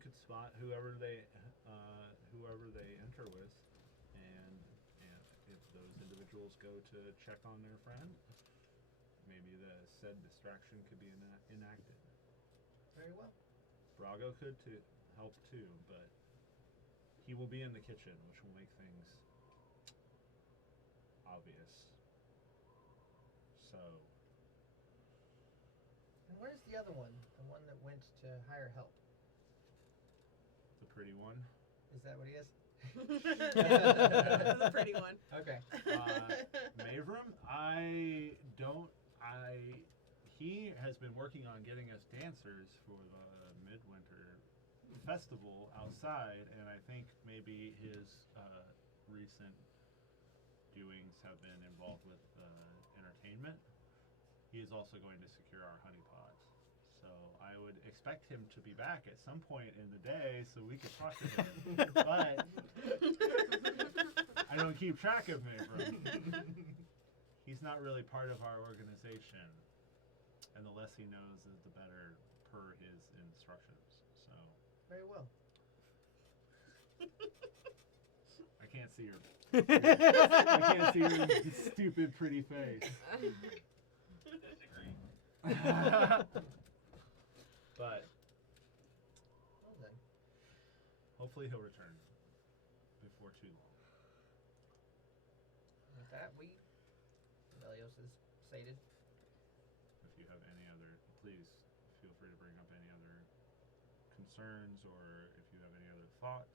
could spot whoever they enter with, and if those individuals go to check on their friend, maybe the said distraction could be enacted. Very well. Brago could help too, but he will be in the kitchen, which will make things obvious. So, And where's the other one? The one that went to hire help? the pretty one. Is that what he is? That's a pretty one. Okay. Mavram, he has been working on getting us dancers for the midwinter festival outside, and I think maybe his recent doings have been involved with entertainment. He is also going to secure our honeypots. So expect him to be back at some point in the day so we could talk to him. But I don't keep track of Mavrum. He's not really part of our organization. And the less he knows is the better per his instructions. So Very well. I can't see her. I can't see her stupid pretty face. Disagree. But Well then. hopefully he'll return before too long. With that, Velios is sated. If you have any other, please feel free to bring up any other concerns or if you have any other thoughts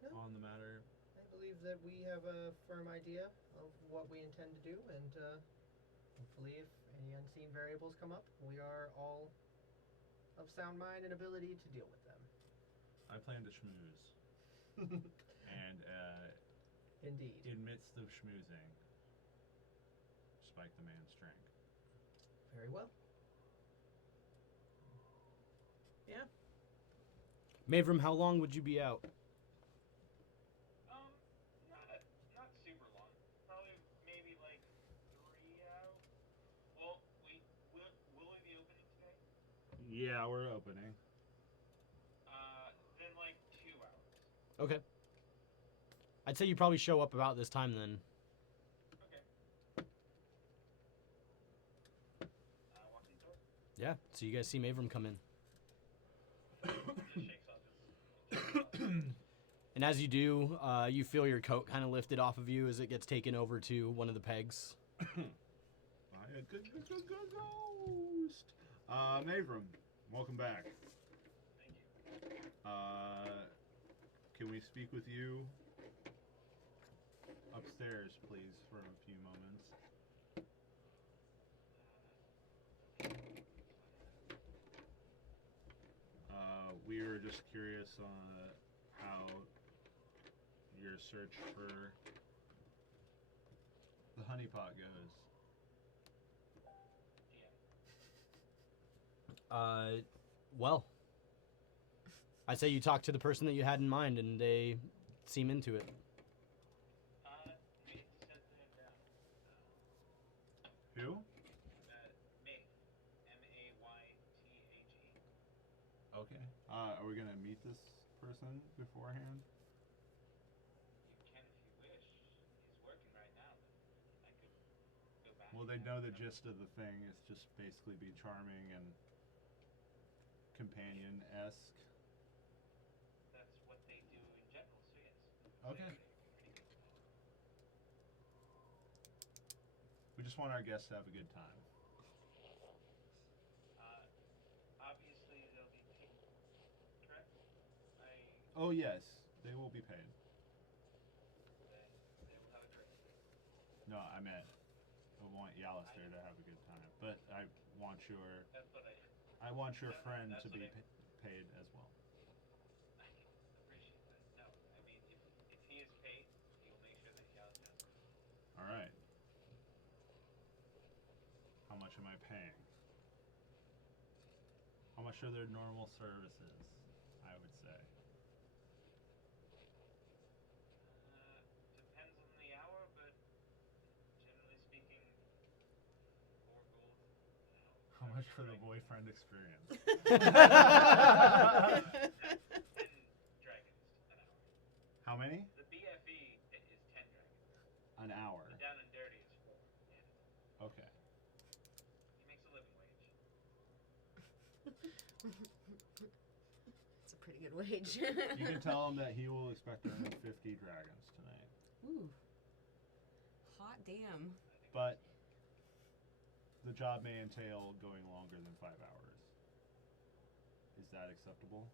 No. on the matter. I believe that we have a firm idea of what we intend to do, and hopefully, if any unseen variables come up, we are all of sound mind and ability to deal with them. I plan to schmooze. And Indeed. in midst of schmoozing, spike the man's drink. Very well. Yeah. Mavrum, how long would you be out? Not super long. Probably maybe like 3 hours. Well, wait, will we be opening today? Yeah, we're opening. Then like 2 hours. Okay. I'd say you probably show up about this time then. Okay. Walk in the door. Yeah. So you guys see Mavrum come in. Just shakes off his. And as you do, you feel your coat kind of lifted off of you as it gets taken over to one of the pegs. By a good ghost. Mavrum, welcome back. Thank you. Can we speak with you upstairs, please, for a few moments? We were just curious on how your search for the honeypot goes. Well, I say you talk to the person that you had in mind, and they seem into it. May said that down. Who? May. M-A-Y-T-H-E. Okay. Are we gonna meet this person beforehand? You can if you wish. He's working right now, but I could go back. Well, they know the gist of the thing. It's just basically be charming and companion-esque. That's what they do in general, so yes. Okay. So pretty good. We just want our guests to have a good time. Obviously they'll be paid, correct? Oh yes, they will be paid. Then they will have a drink. No, I meant I want Yalister to have a good time, but I want your That's what I friend That's to what be I- paid as well. I can appreciate that. No, I mean if he is paid, he will make sure that Yal's has it. All right. How much am I paying? How much are their normal services? I would say. Depends on the hour, but generally speaking, 4 gold an hour. How much for the boyfriend experience? 10 dragons an hour. How many? The BFE is 10 dragons. An hour. The down and dirty is 4. Yeah. Okay. He makes a living wage. It's a pretty good wage. You can tell him that he will expect to earn 50 dragons tonight. Ooh. Hot damn. But the job may entail going longer than 5 hours. Is that acceptable?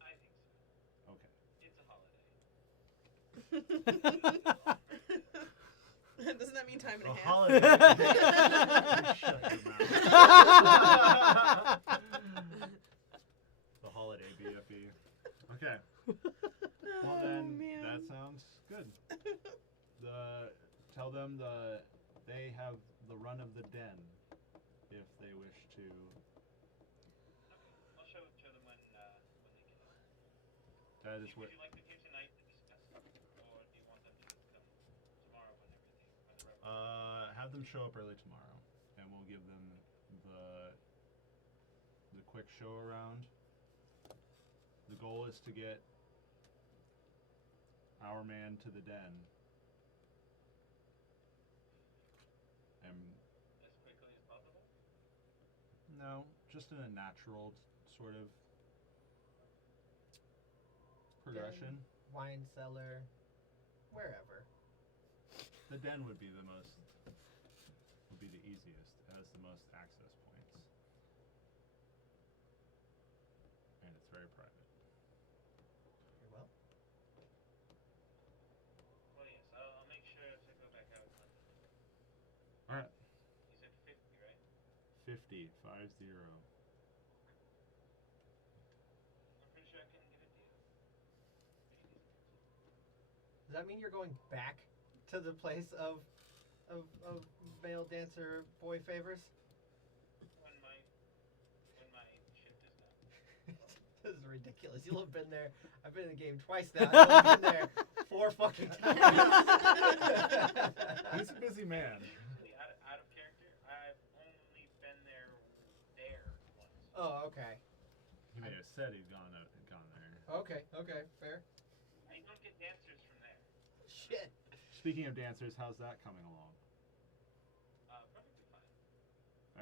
I think so. Okay. It's a holiday. Doesn't that mean time and a half? holiday. Shut your mouth. The holiday BFE. Okay. Well then, man. that sounds good. Tell them they have the run of the den if they wish to. I'll show them when they get out. That is what. Would you like them here tonight to discuss it, or do you want them to come tomorrow when they're Have them show up early tomorrow, and we'll give them the quick show around. The goal is to get our man to the den, and as quickly as possible? no, just in a natural sort of progression. Wine cellar, wherever. The den would be the easiest. It has the most access points, and it's very private. Very well. Well, yes, I'll make sure to go back out. All right, You said 50, right? 50. I'm pretty sure I can get a deal. Pretty decent. Does that mean you're going back to the place of male dancer boy favors? When my shift is done. This is ridiculous. You'll have been there. I've been in the game twice now. You'll have been there 4 fucking times. He's a busy man. Out of character, I've only been there once. Oh, okay. He may have said he'd gone there. Okay, fair. I don't get dancers from there. Shit. Speaking of dancers, how's that coming along? Perfectly fine.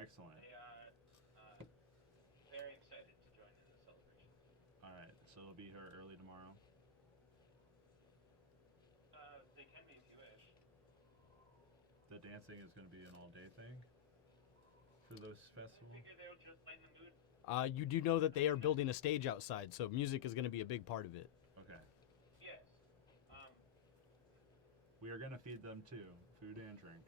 Excellent. They are very excited to join in the celebration. All right, so it'll be her early tomorrow. They can be if you wish. The dancing is going to be an all-day thing for those I festivals. figure they'll just lighten the mood. You do know that they are building a stage outside, so music is going to be a big part of it. Okay. Yes. We are going to feed them too, food and drink.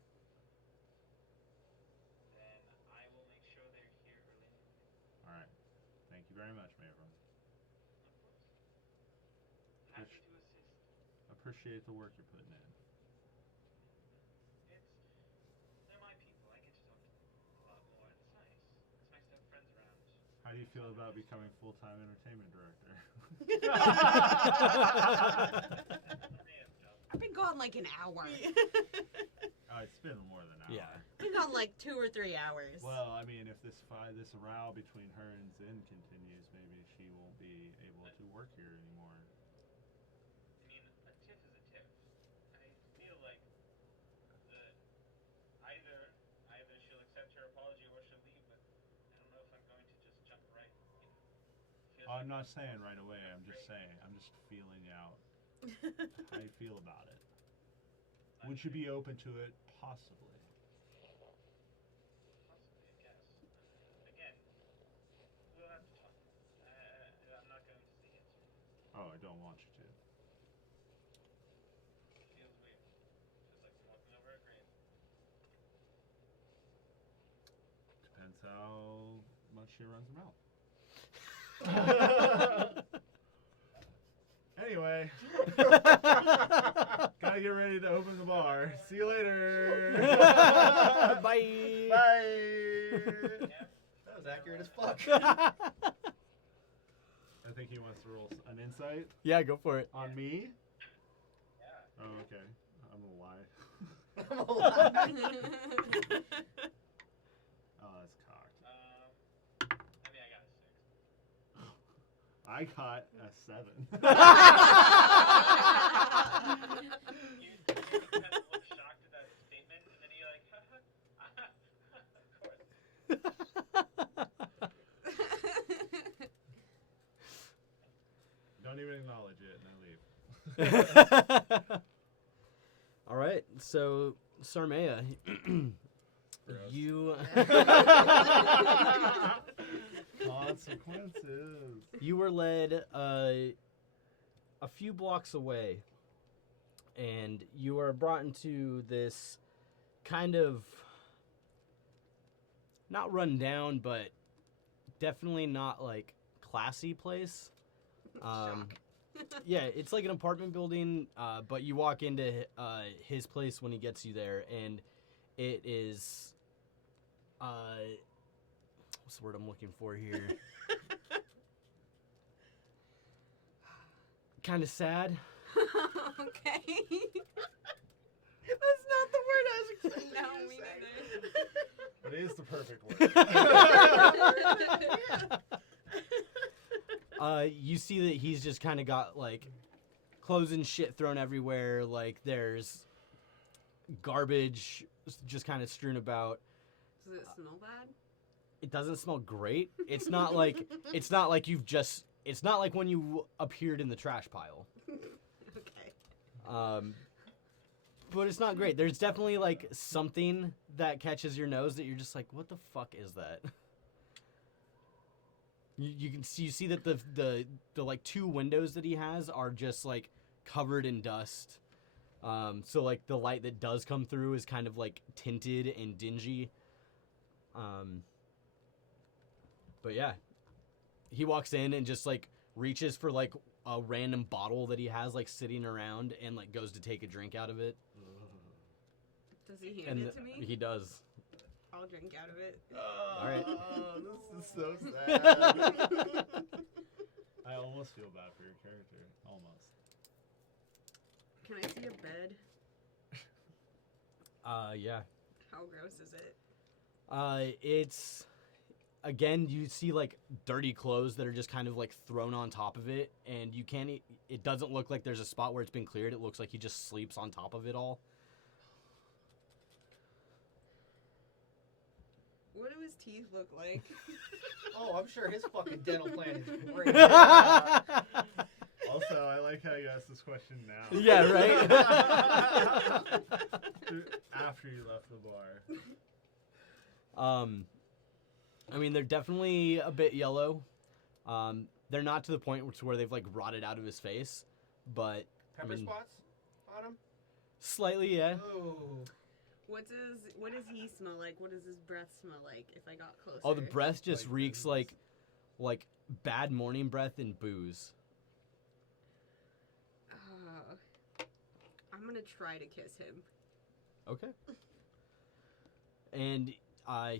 Then I will make sure they're here early in the morning. All right. Thank you very much, Maven. Of course. Happy to assist. Appreciate the work you're putting in. They're my people. I get to talk to them a lot more. It's nice. It's nice to have friends around. How do you feel about becoming full-time entertainment director? I've been gone like an hour. It's been more than an hour. Yeah. I've been gone like 2 or 3 hours. Well, I mean, if this row between her and Zin continues, maybe she won't be able to work here anymore. I mean, a tiff is a tiff. I feel like either she'll accept her apology or she'll leave, but I don't know if I'm going to just jump right. I'm not saying right away. I'm just saying. I'm just feeling out how you feel about it. Would you be open to it? Possibly. Possibly, I guess. Again, we'll have to talk. I'm not going to say yes. Oh, I don't want you to. It feels weird. Just like walking over a grave. Depends how much she runs her mouth. Anyway, gotta get ready to open the bar. See you later. Bye. Bye. That was accurate as fuck. I think he wants to roll an insight Yeah, go for it. on me. Yeah. Oh, okay. I'm gonna lie. I'm alive. Oh, that's cocked. I mean, I got a 6. I got a 7. You kind of look shocked at that statement, and then you're like, of course. Don't even acknowledge it, and I leave. All right, so Sarmea, you Consequences. you were led a few blocks away, and you were brought into this kind of not run down, but definitely not like classy place. Yeah, it's like an apartment building, but you walk into his place when he gets you there, and it is What's the word I'm looking for here? Kind of sad. Okay. That's not the word I was expecting. No, you to me say. neither. But it is the perfect word. You see that he's just kind of got like clothes and shit thrown everywhere. Like there's garbage just kind of strewn about. Does it smell bad? It doesn't smell great. It's not like you've just. It's not like when you appeared in the trash pile. Okay. But it's not great. There's definitely like something that catches your nose that you're just like, what the fuck is that? You can see that the like 2 windows that he has are just like covered in dust. So like the light that does come through is kind of like tinted and dingy. But yeah, he walks in and just like reaches for like a random bottle that he has like sitting around and like goes to take a drink out of it. Does he hand it to me? He does. I'll drink out of it. All right. Oh, this is so sad. I almost feel bad for your character. Almost. Can I see a bed? Yeah. How gross is it? It's again, you see like dirty clothes that are just kind of like thrown on top of it, and you can't. It doesn't look like there's a spot where it's been cleared. It looks like he just sleeps on top of it all. What do his teeth look like? Oh, I'm sure his fucking dental plan is great. Also, I like how you asked this question now. Yeah, right? After you left the bar. I mean, they're definitely a bit yellow. They're not to the point where they've like rotted out of his face, but Pepper spots on him? Slightly, yeah. Ooh. What does he smell like? What does his breath smell like if I got closer? Oh, the breath just Like reeks booze. like bad morning breath and booze. I'm gonna try to kiss him. Okay. And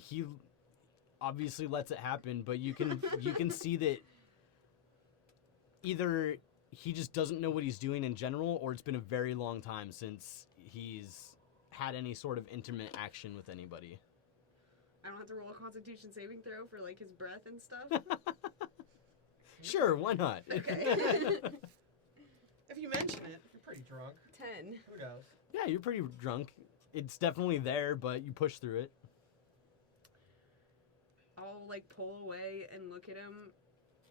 he obviously lets it happen, but you can see that either he just doesn't know what he's doing in general, or it's been a very long time since he's had any sort of intimate action with anybody. I don't have to roll a Constitution saving throw for like his breath and stuff. Sure, why not? Okay. If you mention it. You're pretty drunk. 10. Who knows? Yeah, you're pretty drunk. It's definitely there, but you push through it. I'll like pull away and look at him,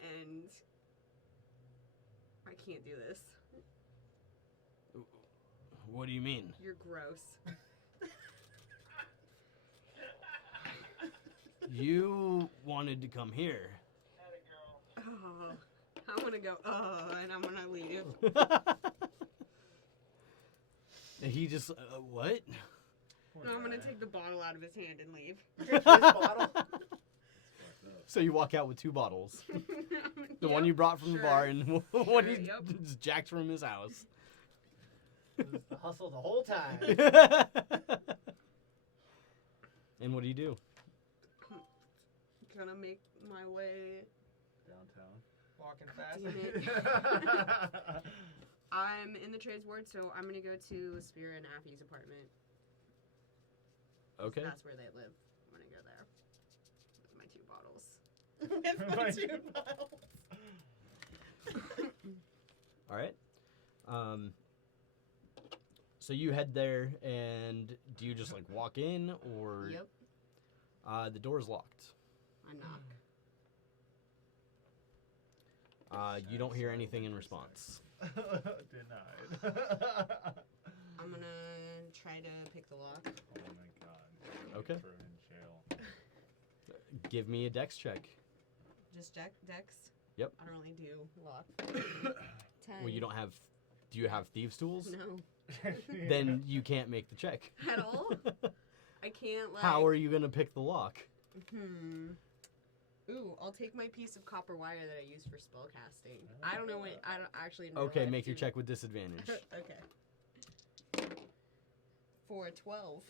and I can't do this. What do you mean? You're gross. You wanted to come here. Oh, I'm gonna go. And I'm gonna leave. He just what? No, I'm gonna take the bottle out of his hand and leave. Drink this bottle. So you walk out with 2 bottles. The one you brought from the Sure. bar and one Sure, he yep. just jacked from his house. It was the hustle the whole time. And what do you do? Gonna make my way. Downtown. Walking fast. Damn it. I'm in the trades ward, so I'm gonna go to Spira and Affy's apartment. Okay. That's where they live. I'm gonna go there with my 2 bottles. With my 2 bottles. All right. So you head there, and do you just like walk in, or Yep. The door's locked. I knock. You don't hear anything in response. Denied. I'm gonna try to pick the lock. Oh my god. Okay. Throw in jail. Give me a dex check. Just Dex. Yep. I don't really do lock. 10. Well, you don't have. Do you have thieves' tools? No. Then you can't make the check. At all? I can't like. How are you gonna pick the lock? Ooh, I'll take my piece of copper wire that I use for spellcasting. I don't know what. I don't actually know. Okay, what make your to- check with disadvantage. Okay. For a 12.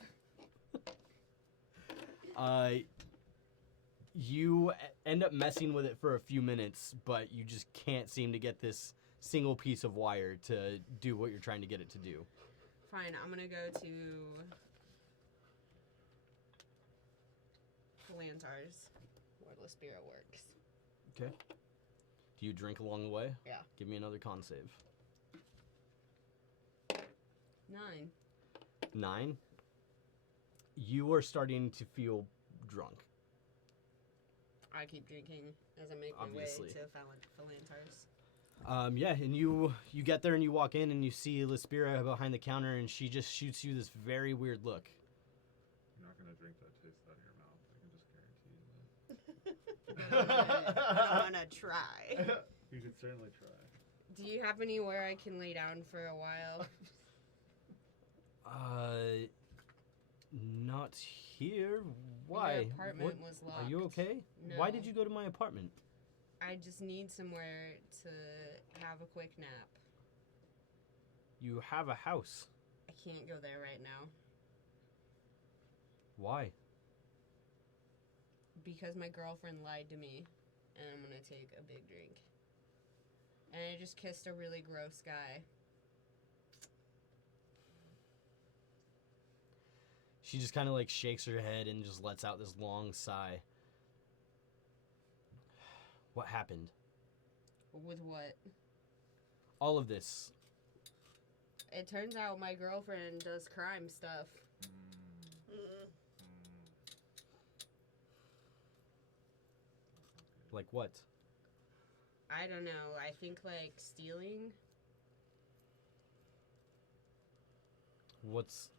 You end up messing with it for a few minutes, but you just can't seem to get this single piece of wire to do what you're trying to get it to do. Fine, I'm gonna go to Lantars, where Lespira works. Okay. Do you drink along the way? Yeah. Give me another con save. 9. 9. You are starting to feel drunk. I keep drinking as I make Obviously. my way to Philantars. Yeah, and you get there and you walk in and you see Lespira behind the counter and she just shoots you this very weird look. You're not gonna drink that taste out of your mouth. I can just guarantee you that. I'm gonna try. You could certainly try. Do you have anywhere I can lay down for a while? Not here. Why? Your apartment was locked. Are you okay? No. Why did you go to my apartment? I just need somewhere to have a quick nap. You have a house. I can't go there right now. Why? Because my girlfriend lied to me, and I'm gonna take a big drink. And I just kissed a really gross guy. She just kind of like shakes her head and just lets out this long sigh. What happened? With what? All of this. It turns out my girlfriend does crime stuff. Like what? I don't know. I think like stealing. What's...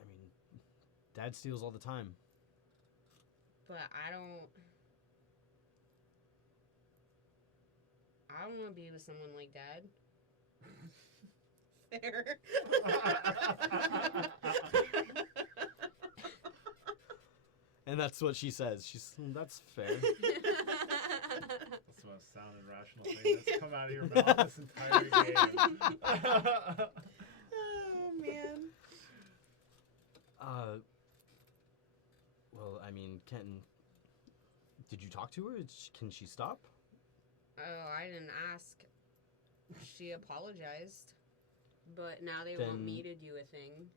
I mean, Dad steals all the time. But I don't want to be with someone like Dad. Fair. And that's what she says. She's, that's fair. That's the most sound and rational thing that's come out of your mouth this entire game. Oh, man. Well, I mean, did you talk to her? Can she stop? Oh, I didn't ask. She apologized. But now they Then- want me to do a thing.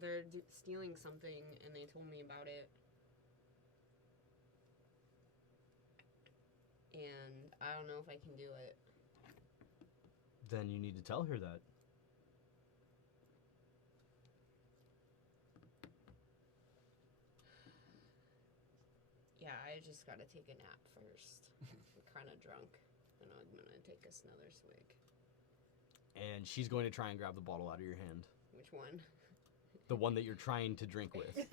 They're stealing something, and they told me about it. And I don't know if I can do it. Then you need to tell her that. Yeah, I just gotta take a nap first. I'm kind of drunk, and I'm gonna take another swig. And she's going to try and grab the bottle out of your hand. Which one? The one that you're trying to drink with.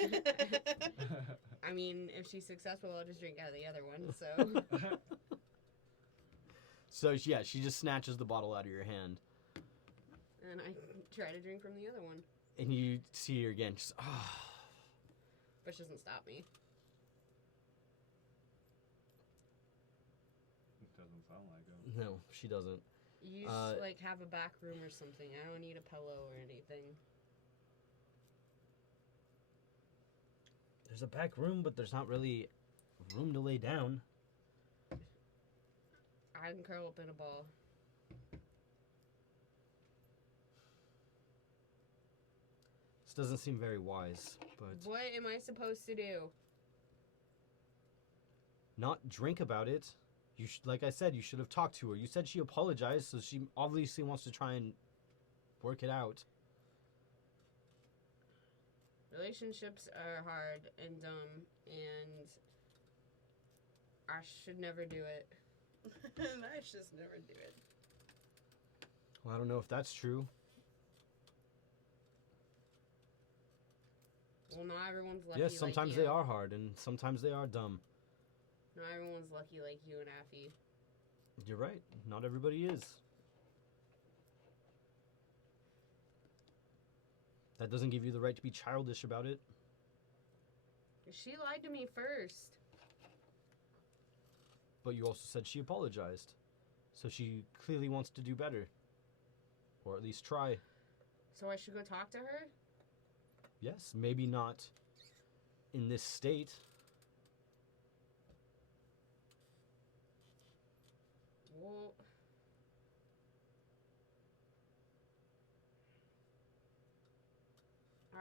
I mean, if she's successful, I'll just drink out of the other one, so... So, yeah, she just snatches the bottle out of your hand. And I try to drink from the other one. And you see her again. Just, But she doesn't stop me. It doesn't sound like it. No, she doesn't. You just, like, have a back room or something. I don't need a pillow or anything. There's a back room, but there's not really room to lay down. I can curl up in a ball. This doesn't seem very wise, but... What am I supposed to do? Not drink about it. Like I said, you should have talked to her. You said she apologized, so she obviously wants to try and work it out. Relationships are hard and dumb, and I should never do it. I just never do it. Well, I don't know if that's true. Well, not everyone's lucky Yes, sometimes like they you. are hard, and sometimes they are dumb. Not everyone's lucky like you and Affy. You're right. Not everybody is. That doesn't give you the right to be childish about it. She lied to me first. But you also said she apologized. So she clearly wants to do better. Or at least try. So I should go talk to her? Yes, maybe not in this state. Well,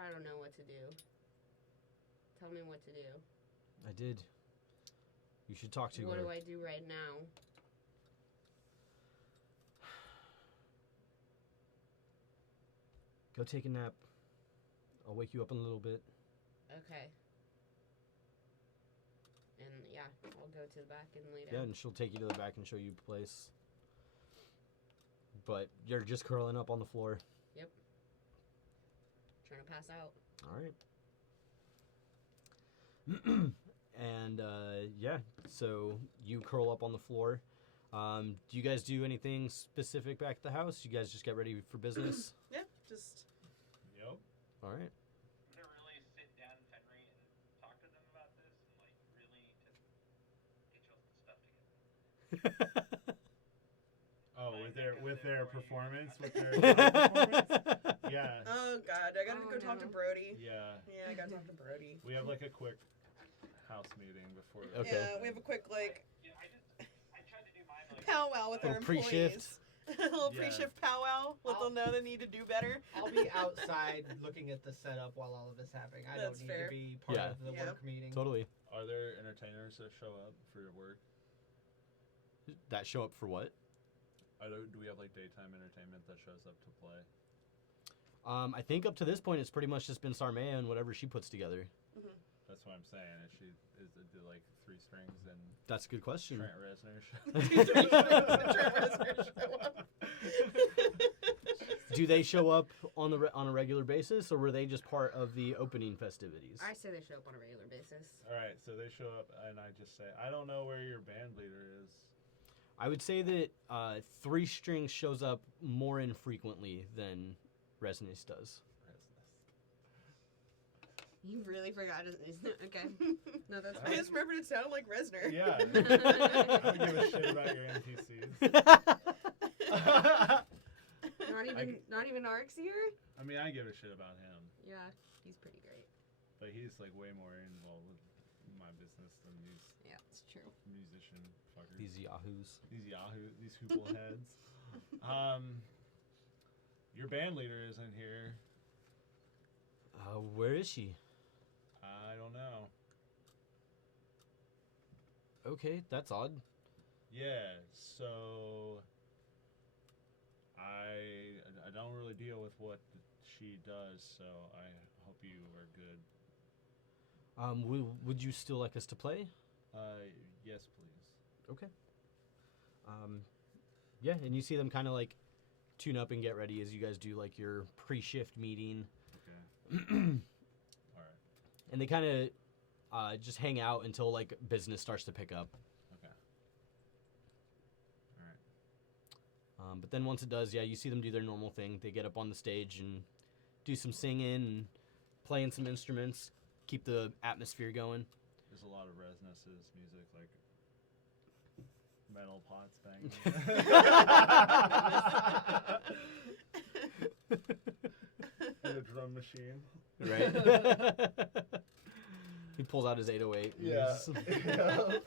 I don't know what to do. Tell me what to do. I did. You should talk to What her. do I do right now? Go take a nap. I'll wake you up in a little bit. Okay. And yeah, I'll go to the back and lay Yeah, down. and she'll take you to the back and show you a place. But you're just curling up on the floor. Yep. Trying to pass out. All right. And yeah, so you curl up on the floor. Do you guys do anything specific back at the house? You guys just get ready for business? Yeah, just Yep. All right. I'm gonna really sit down Fenry and talk to them about this and like really to get y'all stuff together. Oh, Might with make their up with there their for you. performance, with their performance. Yeah. oh god, I gotta Oh, go talk to no. Brody. Yeah. Yeah, I gotta talk to Brody. We have like a quick house meeting before. Okay. Yeah, we have a quick like Yeah, I tried to do mine like powwow with our Little pre-shift. employees. A little Yeah. pre-shift powwow. Let I'll- them know they need to do better. I'll be outside looking at the setup while all of this happening. I That's don't need fair. to be part Yeah. of the Yeah. work meeting. Totally. Are there entertainers that show up for your work? That show up for what? Do we have like daytime entertainment that shows up to play? I think up to this point, it's pretty much just been Sarmea and whatever she puts together. That's what I'm saying. Is it like 3 strings and That's a good question. Trent Reznor show? Do they show up on on a regular basis, or were they just part of the opening festivities? I say they show up on a regular basis. All right, so they show up and I just say, I don't know where your band leader is. I would say that 3 strings shows up more infrequently than Resonance does. You really forgot his Okay. No, that's I fine. just remembered it sounded like Reznor. Yeah. I don't give a shit about your NPCs. Not even Arc's here? I mean, I give a shit about him, Yeah, he's pretty great. but he's like way more involved with my business than these Yeah, it's true. musician fuckers. These yahoos. These hoople heads. Your band leader isn't here. Where is she? I don't know. Okay, that's odd. Yeah, so I don't really deal with what she does, so I hope you are good. Would you still like us to play? Yes, please. Okay. Yeah, and you see them kind of like tune up and get ready as you guys do like your pre-shift meeting. Okay. All right. And they kind of just hang out until like business starts to pick up. Okay. All right. But then once it does, yeah, you see them do their normal thing. They get up on the stage and do some singing and playing some instruments, keep the atmosphere going. There's a lot of Resness's music, like metal pots banging. And a drum machine. Right? He pulls out his 808. and Yeah.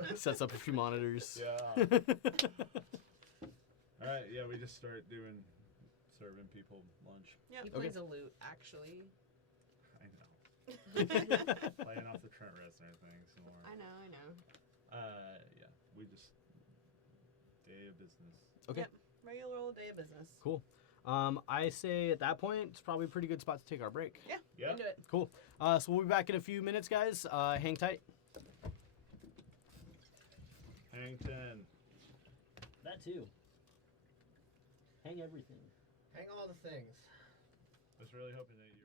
just sets up a few monitors. Yeah. All right. Yeah, we just start serving people lunch. Yeah. He Okay. plays a lute, actually. I know. Playing off the Trent Reznor thing some more. I know. Yeah, we just day of business. Okay. Yep. Regular old day of business. Cool. I say at that point, it's probably a pretty good spot to take our break. Yeah. Yep. Into it. Cool. So we'll be back in a few minutes, guys. Hang tight. Hang 10. That too. Hang everything. Hang all the things. I was really hoping that you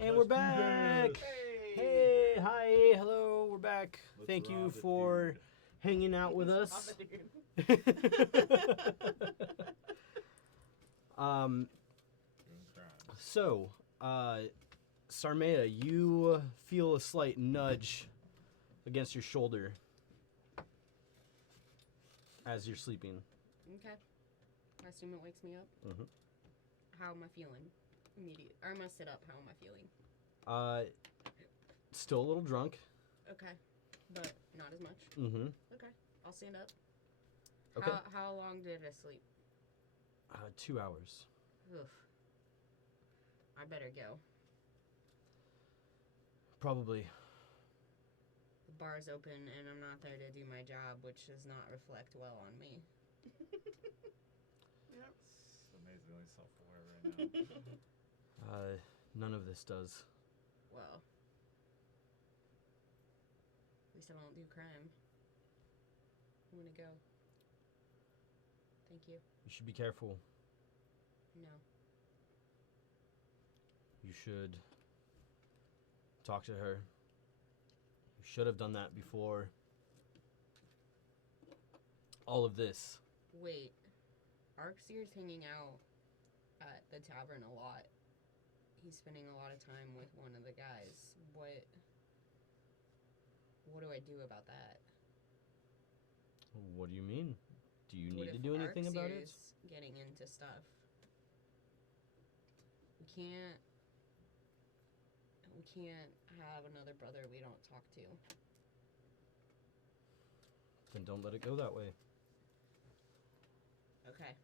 And we're back. Hey, hi, hello, we're back. Let's Thank you rob it, for dude. hanging out with us. Stop it, dude. So, Sarmea, you feel a slight nudge against your shoulder as you're sleeping. Okay. I assume it wakes me up. Mhm. How am I feeling? Immediate. Or am I sit up? How am I feeling? Still a little drunk. Okay. But not as much. Mm-hmm. Okay. I'll stand up. Okay. How long did I sleep? 2 hours. Oof. I better go. Probably. The bar's open and I'm not there to do my job, which does not reflect well on me. It's amazingly self-aware right now. None of this does. Well. At least I won't do crime. I'm gonna go. Thank you. You should be careful. No. You should talk to her. You should have done that before all of this. Wait. Arxier's hanging out at the tavern a lot. He's spending a lot of time with one of the guys. What do I do about that? What do you mean? Do you What need to if do anything about it? Arxier's getting into stuff? We can't have another brother we don't talk to. Then don't let it go that way. Okay.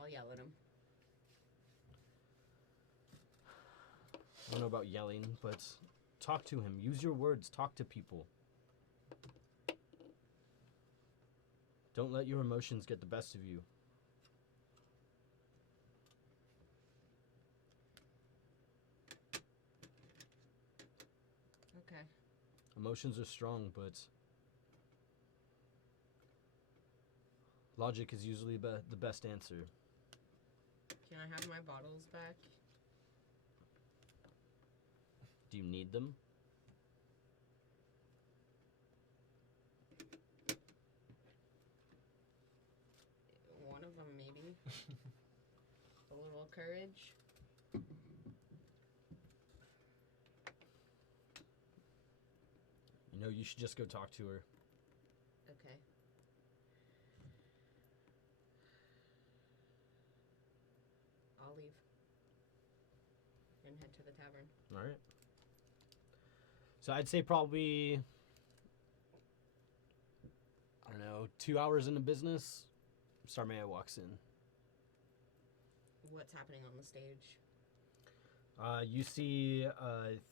I'll yell at him. I don't know about yelling, but talk to him. Use your words. Talk to people. Don't let your emotions get the best of you. Okay. Emotions are strong, but logic is usually the best answer. Can I have my bottles back? Do you need them? One of them, maybe. A little courage. You know, you should just go talk to her. Okay. I'll leave. And head to the tavern. All right. So I'd say probably, I don't know, 2 hours into business, Sarmea walks in. What's happening on the stage? You see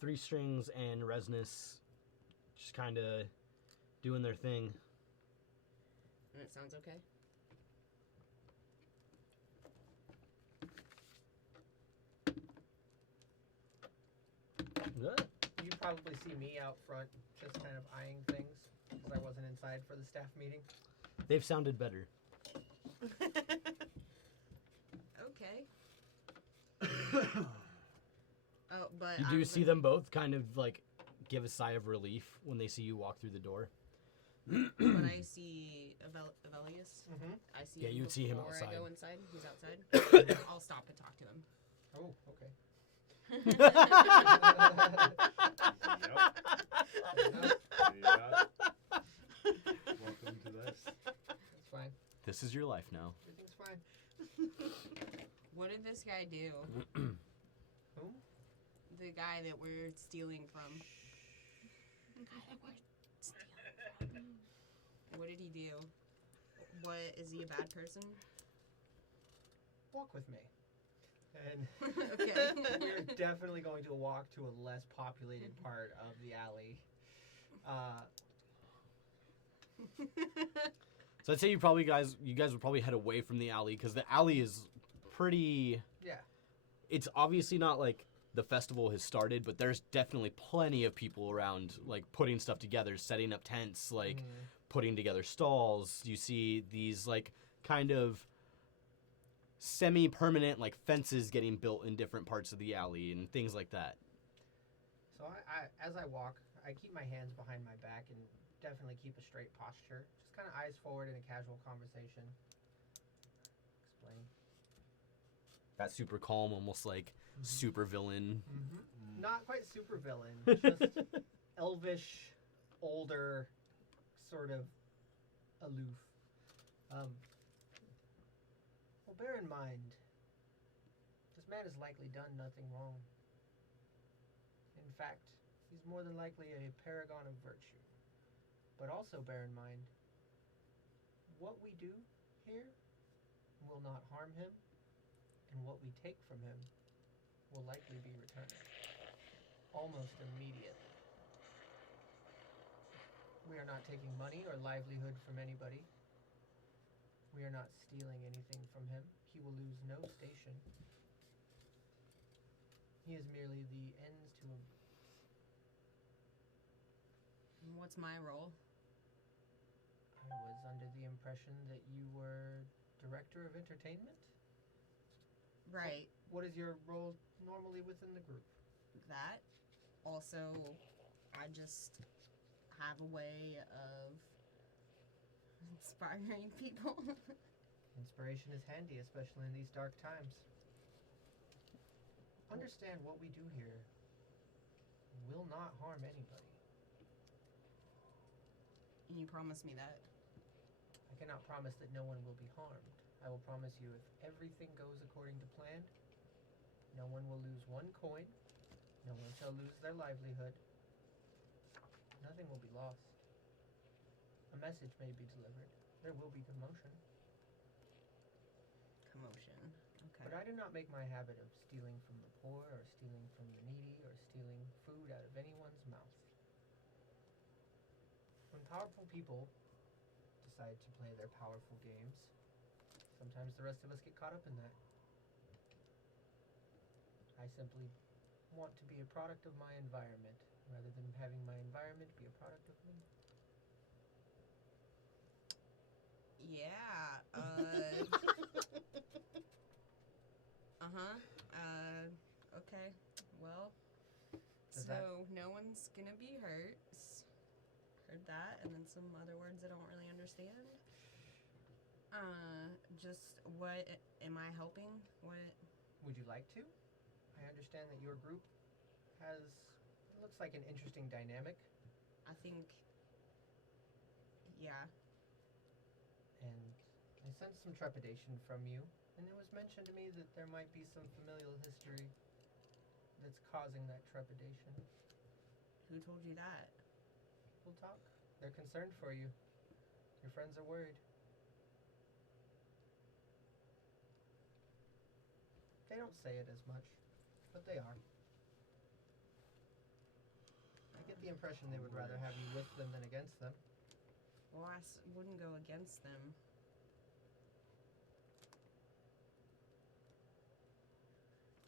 Three Strings and Resnus just kind of doing their thing. And it sounds okay? Good. You'd probably see me out front just kind of eyeing things because I wasn't inside for the staff meeting. They've sounded better. Okay. Oh, but You do see them both kind of like give a sigh of relief when they see you walk through the door. When I see Avelius, Mm-hmm. I see Yeah, him you'd see him before outside. I go inside. He's outside. I'll stop and talk to him. Oh, okay. Yep. Welcome to this. That's fine. This is your life now. Everything's fine. What did this guy do? Who? The guy that we're stealing from. The guy that we're stealing from. What did he do? What, is he a bad person? Walk with me. And Okay. we're definitely going to walk to a less populated part of the alley. So I'd say you guys would probably head away from the alley because the alley is pretty. Yeah. It's obviously not like the festival has started, but there's definitely plenty of people around, like putting stuff together, setting up tents, like putting together stalls. You see these like kind of semi-permanent like fences getting built in different parts of the alley and things like that. So as I walk, I keep my hands behind my back and definitely keep a straight posture. Just kind of eyes forward in a casual conversation. Explain. That super calm, almost like super villain. Mm-hmm. Not quite super villain, just elvish, older, sort of aloof. Well, bear in mind, this man has likely done nothing wrong. In fact, he's more than likely a paragon of virtue. But also bear in mind, what we do here will not harm him, and what we take from him will likely be returned. Almost immediately. We are not taking money or livelihood from anybody. We are not stealing anything from him. He will lose no station. He is merely the ends to a... What's my role? I was under the impression that you were director of entertainment? Right. What is your role normally within the group? That. Also, I just have a way of inspiring people. Inspiration is handy, especially in these dark times. Understand what we do here will not harm anybody. And you promise me that? I cannot promise that no one will be harmed. I will promise you if everything goes according to plan, no one will lose one coin, no one shall lose their livelihood, nothing will be lost. A message may be delivered. There will be commotion. Commotion. Okay. But I do not make my habit of stealing from the poor or stealing from the needy or stealing food out of anyone's mouth. When powerful people decide to play their powerful games, sometimes the rest of us get caught up in that. I simply want to be a product of my environment rather than having my environment be a product of me. Yeah. Okay. Well, Does so no one's gonna be hurt. Heard that, and then some other words I don't really understand. Just what am I helping? What? Would you like to? I understand that your group has, it looks like an interesting dynamic. I think. Yeah. And I sense some trepidation from you, and it was mentioned to me that there might be some familial history that's causing that trepidation. Who told you that? We'll talk. They're concerned for you. Your friends are worried. They don't say it as much, but they are. I get the impression they would rather have you with them than against them. Well, I wouldn't go against them.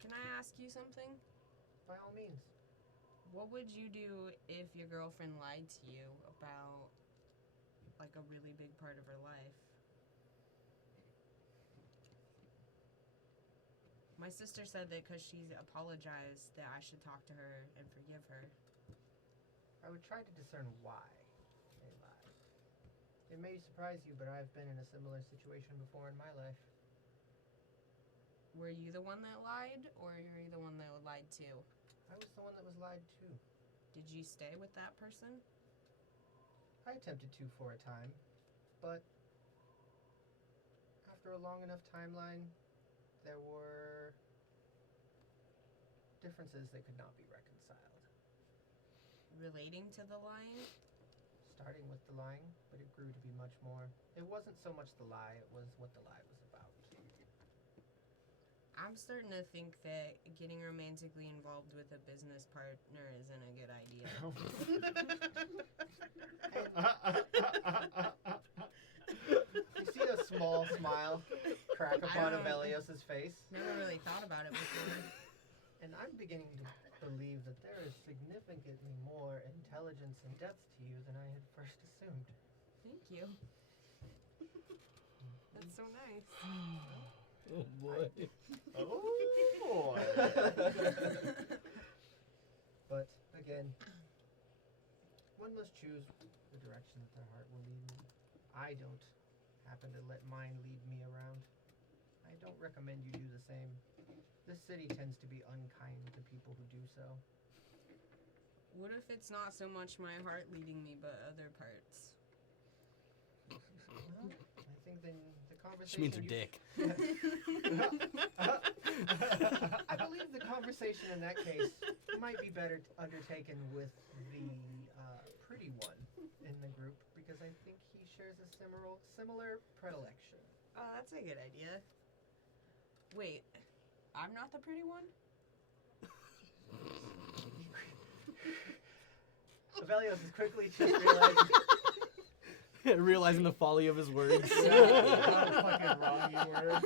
Can I ask you something? By all means. What would you do if your girlfriend lied to you about, like, a really big part of her life? My sister said that because she apologized that I should talk to her and forgive her. I would try to discern why they lied. It may surprise you, but I've been in a similar situation before in my life. Were you the one that lied, or were you the one that lied to? I was the one that was lied to. Did you stay with that person? I attempted to for a time, but after a long enough timeline, there were differences that could not be reconciled. Relating to the lying? Starting with the lying, but it grew to be much more. It wasn't so much the lie, it was what the lie was about. I'm starting to think that getting romantically involved with a business partner isn't a good idea. You see a small smile crack upon Abelios' face? Never really thought about it before. And I'm beginning to believe that there is significantly more intelligence and depth to you than I had first assumed. Thank you. That's so nice. Oh boy. Oh boy. But again, one must choose the direction that their heart will lead them. I don't happen to let mine lead me around. I don't recommend you do the same. This city tends to be unkind to people who do so. What if it's not so much my heart leading me, but other parts? Well, I think then the conversation. She means her dick. I believe the conversation in that case might be better undertaken with the pretty one in the group because I think he shares a similar predilection. Oh, that's a good idea. Wait, I'm not the pretty one? Avelios is quickly just realizing Realizing the folly of his words. How fucking wrong you were.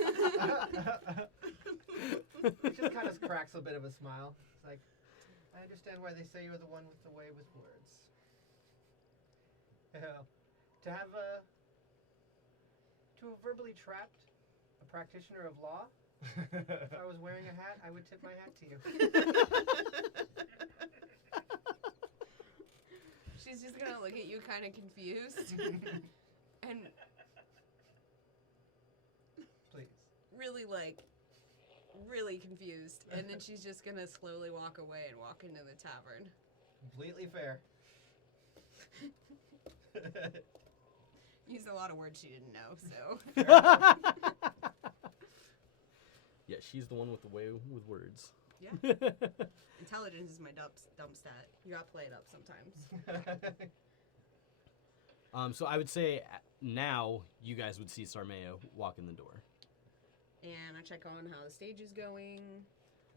he just kind of cracks a bit of a smile. It's like, I understand why they say you're the one with the way with words. To have verbally trapped a practitioner of law, if I was wearing a hat, I would tip my hat to you. She's just gonna look at you kind of confused. And Please. really confused. And then she's just gonna slowly walk away and walk into the tavern. Completely fair. Used a lot of words she didn't know, so. Yeah, she's the one with the way with words. Yeah. Intelligence is my dump stat. You gotta play it up sometimes. So I would say now you guys would see Sarmeo walk in the door. And I check on how the stage is going.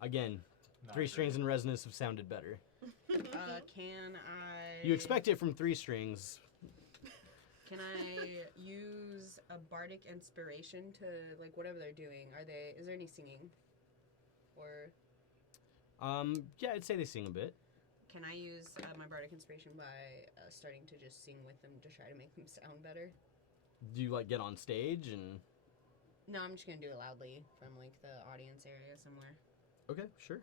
Again, Not 3 great. strings and resonance have sounded better. Can I... You expect it from 3 strings. Can I use a bardic inspiration to, like, whatever they're doing? Is there any singing? Or... Yeah, I'd say they sing a bit. Can I use my bardic inspiration by starting to just sing with them to try to make them sound better? Do you, like, get on stage and... No, I'm just gonna do it loudly from, like, the audience area somewhere. Okay, sure.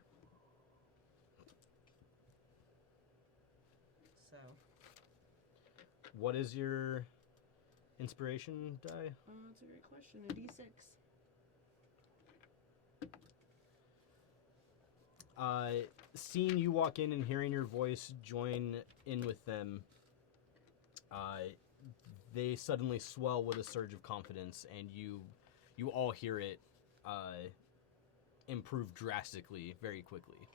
So... What is your inspiration die? that's a great question. A D6. Seeing you walk in and hearing your voice join in with them, they suddenly swell with a surge of confidence, and you all hear it improve drastically very quickly.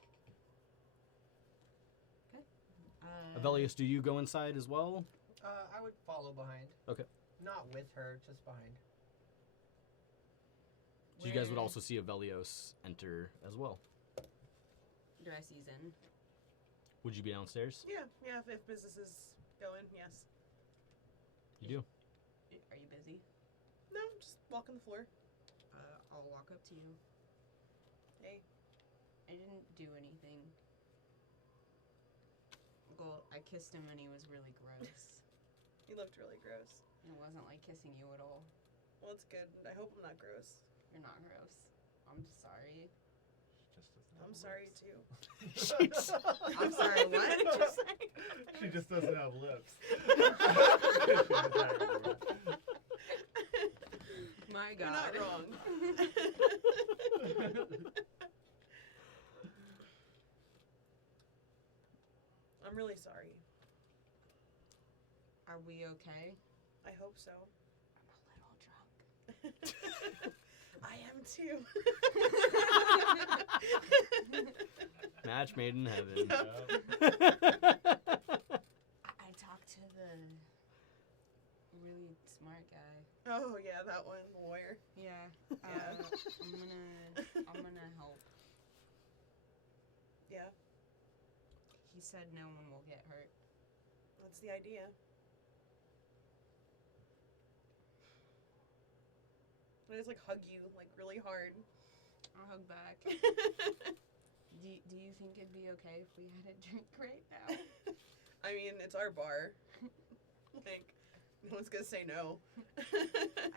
Okay. Avelius, do you go inside as well? I would follow behind. Okay. Not with her, just behind. So you guys would Where- also see Avelios enter as well. Do I see Zen? Would you be downstairs? Yeah, if business is going, yes. You do. Are you busy? No, just walking the floor. I'll walk up to you. Hey. I didn't do anything. Well, I kissed him and he was really gross. He looked really gross. It wasn't like kissing you at all. Well, it's good. I hope I'm not gross. You're not gross. I'm sorry. I'm sorry, too. I'm sorry, what? What did you say? She just doesn't have lips. My You're God. not wrong. I'm really sorry. Are we okay? I hope so. I'm a little drunk. I am too. Match made in heaven. I talked to the really smart guy. Oh yeah, that one, the lawyer. Yeah. Yeah. I'm gonna help. Yeah, He said no one will get hurt. that's the idea. I just like hug you like really hard. I'll hug back. Do you think it'd be okay if we had a drink right now? I mean, it's our bar. Like, No one's gonna say no.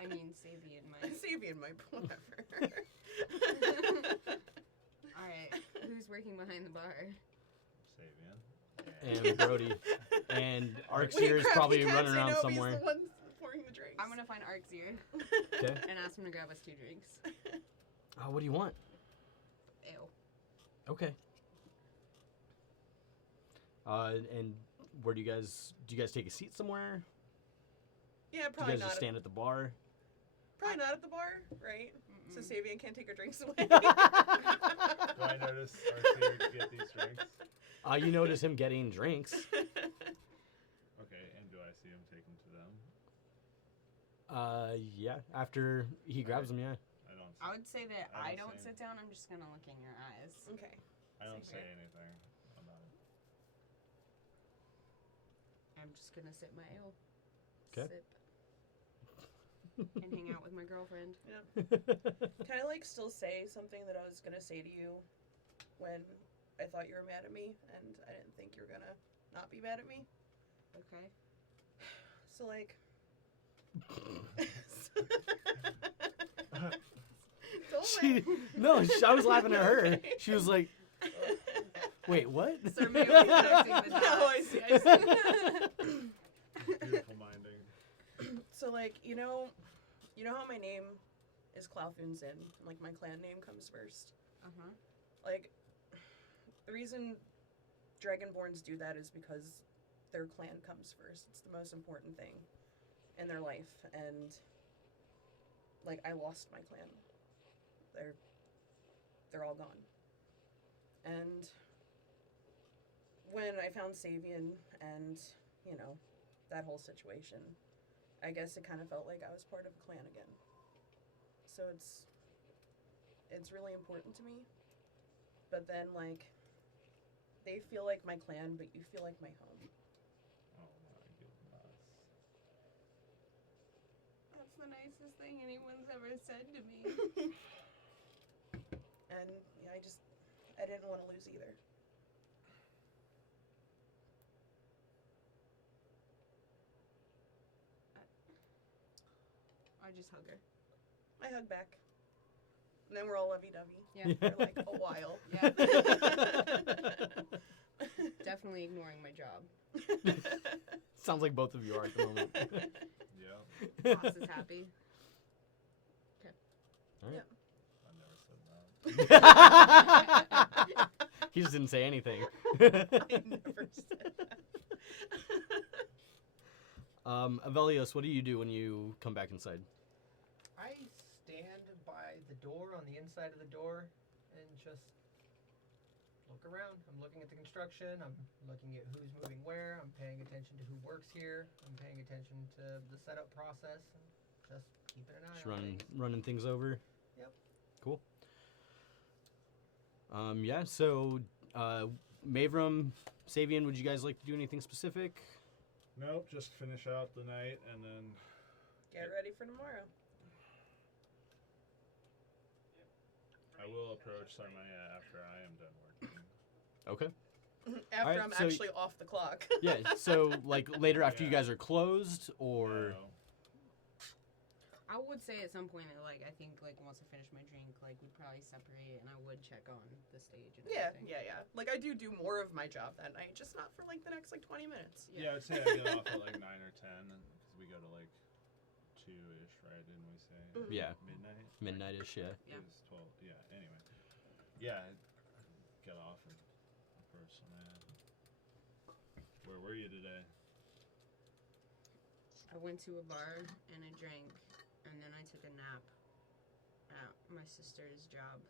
I mean, Sabian might. Sabian might, whatever. All right, who's working behind the bar? Sabian. And Brody. And Wait, Arxir is crap, probably he can't running say around no if somewhere. He's the one pouring the drinks. I'm gonna find Arxir Okay. and ask him to grab us 2 drinks. What do you want? Ew. Okay. And where do you guys take a seat somewhere? Yeah, Do you probably guys not. just stand at the bar? Probably not at the bar, right? Mm-mm. So Sabian can't take her drinks away. Do I notice Arxir get these drinks? You notice him getting drinks. Okay, and do I see him take them to them? Yeah. After he grabs them, yeah. I don't. I would say that I I don't don't say sit down. I'm just gonna look in your eyes. Okay. I don't say Secret. anything about it. I'm just gonna sip my ale. 'Kay. Sip. And hang out with my girlfriend. Can I like still say something that I was gonna say to you when I thought you were mad at me and I didn't think you were gonna not be mad at me? Okay. So like No, I was laughing at her. She was like, "Wait, what?" So maybe we're connecting the dots. No, I see. Beautiful minding. So like, you know how my name is Clouthoon Zin, and like my clan name comes first. Uh-huh. Like, the reason Dragonborns do that is because their clan comes first. It's the most important thing in their life, and like I lost my clan. They're all gone. And when I found Sabian and, you know, that whole situation, I guess it kind of felt like I was part of a clan again. So it's really important to me. But then, like, they feel like my clan, but you feel like my home. Oh my goodness. That's the nicest thing anyone's ever said to me. And yeah, I didn't want to lose either. I just hug her. I hug back. And then we're all lovey-dovey Yeah. for like a while. Yeah. Definitely ignoring my job. Sounds like both of you are at the moment. Yeah. Boss is happy. All right. I never said that. He just didn't say anything. I never said that. Avelios, what do you do when you come back inside? I stand by the door on the inside of the door and just look around. I'm looking at the construction. I'm looking at who's moving where. I'm paying attention to who works here. I'm paying attention to the setup process. And just keeping an eye Just on things. running things over. Yep. Cool. Yeah. So, Mavram, Savian, would you guys like to do anything specific? Nope, just finish out the night and then. Get ready for tomorrow. I will approach Sarmaya after I am done working. Okay. After Alright, I'm so actually off the clock. Yeah. So, like later after you Yeah. guys are closed, or No. I would say at some point, like, I think, like, once I finish my drink, like, we'd probably separate and I would check on the stage and Yeah. everything. Like I do more of my job that night, just not for like the next like 20 minutes. Yeah, I'd say I get off at like 9 or 10, because we go to like 2-ish, right? Didn't we say? Mhm. Yeah. Midnight? midnight-ish. Yeah. Yeah. It was 12. Yeah, anyway. Yeah, I'd get off and approach Sarmaya. Where were you today? I went to a bar and I drank, and then I took a nap at my sister's job.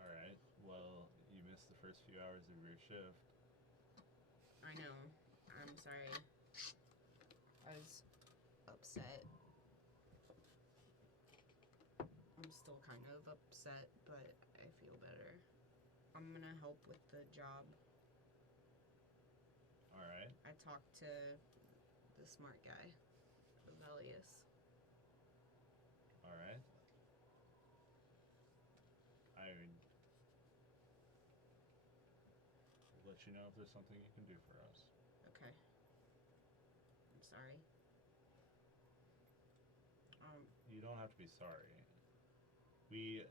Alright, well, you missed the first few hours of your shift. I know. I'm sorry. I was upset. I'm still kind of upset, but I feel better. I'm gonna help with the job. Alright. I talked to the smart guy, Avelius. Alright. I would let you know if there's something you can do for us. Okay. sorry. You don't have to be sorry. We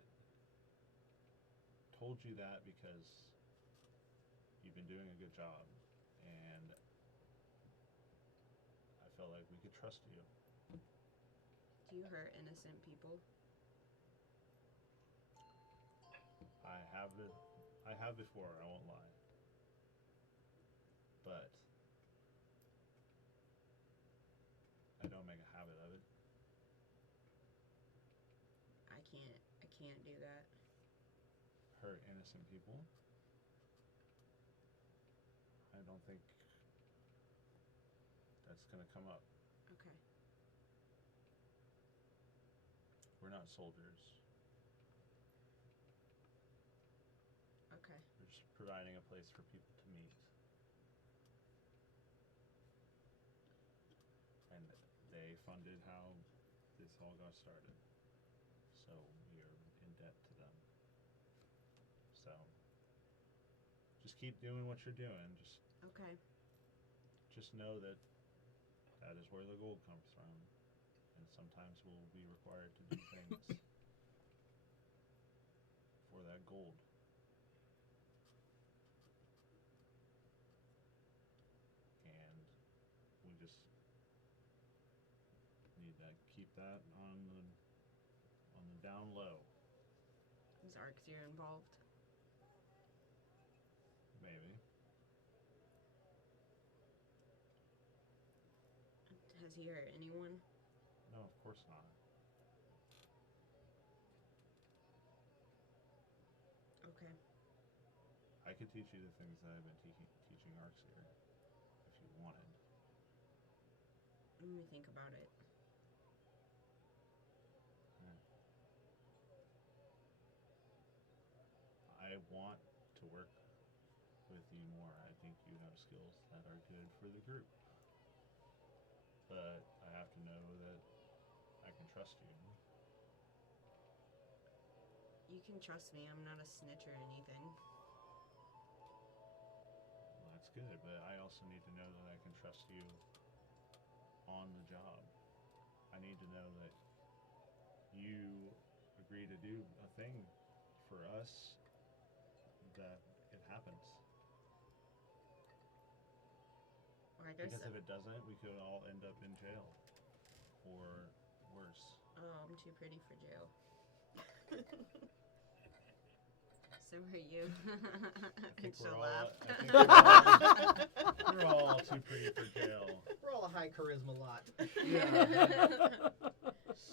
told you that because you've been doing a good job, and I felt like we could trust you. Do you hurt innocent people? I have before, I won't lie. But I don't make a habit of it. I can't do that. Hurt innocent people? I don't think that's gonna come up. Okay. We're not soldiers. Okay. We're just providing a place for people to meet. And they funded how this all got started. So we are in debt to them. So just keep doing what you're doing. Okay. Just know that that is where the gold comes from. And sometimes we'll be required to do things for that gold. And we just need to keep that on the down low. Is Arxir involved? Maybe. Has he hurt anyone? No, of course not. Okay. I could teach you the things that I've been teaching Arxir if you wanted. Let me think about it. I want to work with you more. I think you have skills that are good for the group. But I have to know that I can trust you. You can trust me. I'm not a snitch or anything. Well, that's good, but I also need to know that I can trust you on the job. I need to know that you agree to do a thing for us, that it happens. Or I guess. Because if it doesn't, we could all end up in jail. Or worse. Oh, I'm too pretty for jail. So are you. I think She'll we're all, laugh. we're all too pretty for jail. We're all a high charisma lot. Yeah.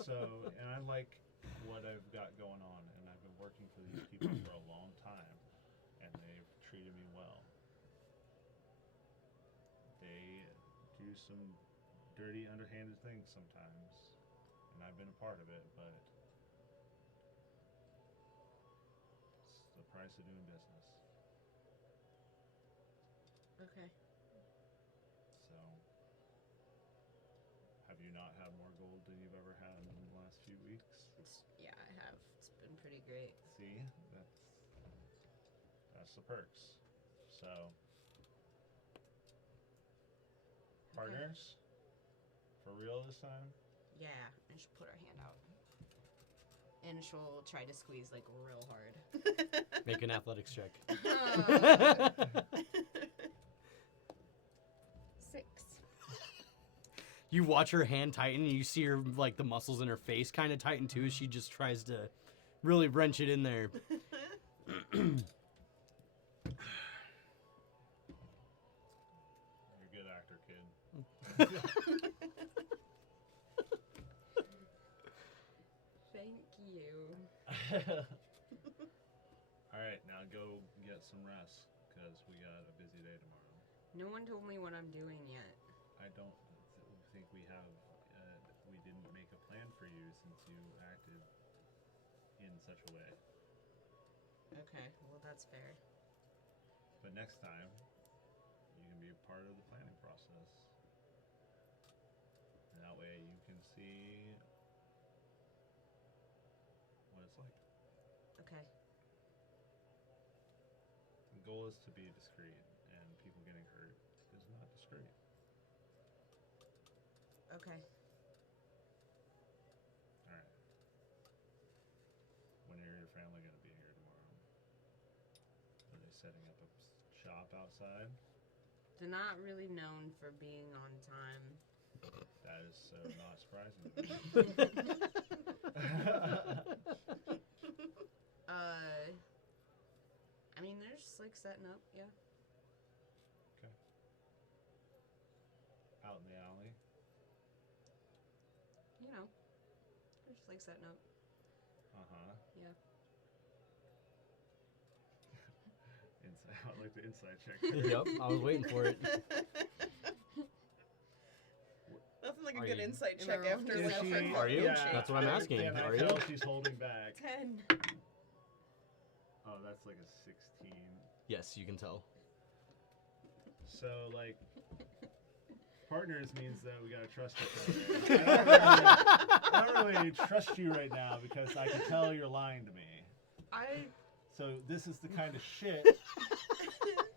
So, and I like what I've got going on, and I've been working for these people for a long time, and they've treated me well. They do some dirty, underhanded things sometimes, and I've been a part of it, but it's the price of doing business. Okay. So, have you not had more gold than you've ever had in the last few weeks? Yeah, I have. It's been pretty great. See, that's the perks. So, partners, for real this time? Yeah, and she'll put her hand out. And she'll try to squeeze like real hard. Make an athletics check. 6. You watch her hand tighten, and you see her, like, the muscles in her face kind of tighten too as she just tries to really wrench it in there. You're a good actor, kid. Thank you. Alright, now go get some rest, because we got a busy day tomorrow. No one told me what I'm doing yet. I don't think we have, we didn't make a plan for you since you acted in such a way. Okay, well that's fair. But next time, you can be a part of the planning process. And that way you can see what it's like. Okay. The goal is to be discreet, and people getting hurt is not discreet. Okay. Alright. When are your family going to be here tomorrow? Are they setting up a shop outside? They're not really known for being on time. That is so not surprising. I mean, they're just like setting up, yeah. Okay. Out in the alley? You know, they're just like setting up. Uh-huh. Yeah. Inside, I like the inside check. Yep, I was waiting for it. Nothing like a Are good you- insight Am I check wrong? after Is like she- friend Are you? fucking That's what I'm asking. And I Are tell you? she's holding back. 10. Oh, that's like a 16. Yes, you can tell. So, like, partners means that we gotta trust each other. I don't really trust you right now because I can tell you're lying to me. So this is the kind of shit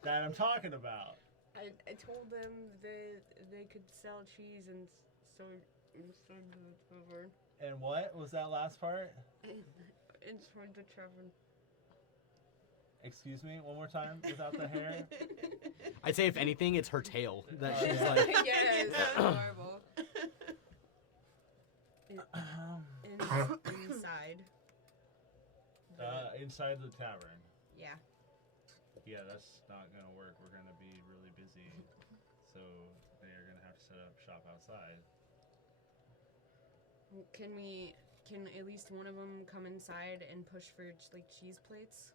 that I'm talking about. I told them that they could sell cheese and start the tavern. And what was that last part? Inside the tavern. Excuse me, one more time without the hair. I'd say if anything, it's her tail that Oh, she's yeah. like. Yes, that's horrible. Inside. Inside the tavern. Yeah. Yeah, that's not gonna work. We're gonna be really busy, so they are gonna have to set up shop outside. Can at least one of them come inside and push for like cheese plates?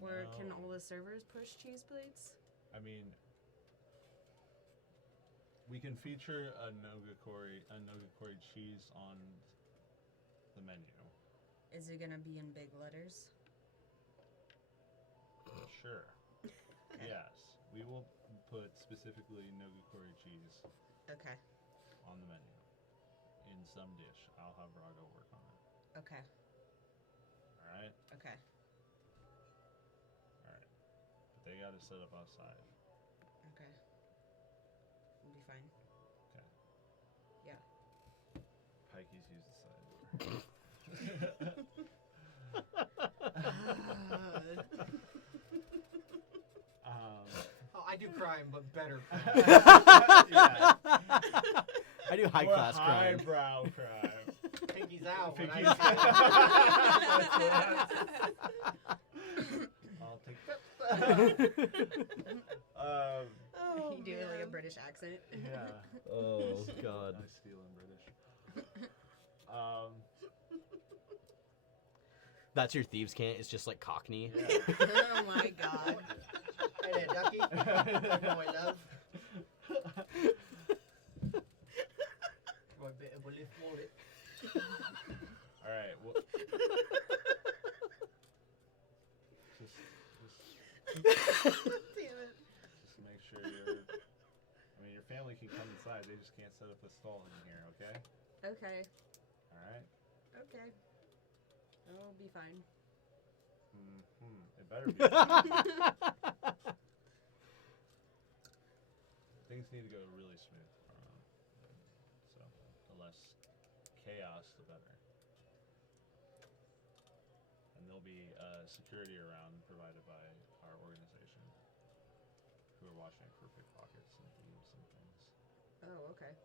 Or can No. all the servers push cheese plates? I mean, we can feature a nogakori cheese on the menu. Is it gonna be in big letters? Sure. Yes, we will put specifically nogakori cheese Okay. on the menu in some dish. I'll have Rago work on it. Okay. All right. Okay. All right. But they got to set up outside. Okay. We'll be fine. Okay. Yeah. Pikey's use the side door. Oh, I do crime, but better. Yeah. I do high class crime. Highbrow crime. Pinky's out. when I Pinky's see it. I'll take that. Oh, you do it like a man. British accent. Yeah. Oh God. I steal in British. That's your thieves' cant. It's just like Cockney. Yeah. Oh my god. Hey there, Ducky. You know my love. My bit of a lift wallet. All right. Well, just Damn it. make sure you're. I mean, your family can come inside. They just can't set up a stall in here. Okay. Okay. All right. Okay. It'll be fine. It better be. Things need to go really smooth. So, the less chaos, the better. And there'll be security around provided by our organization, who are watching for pickpockets and thieves and things. Oh, okay.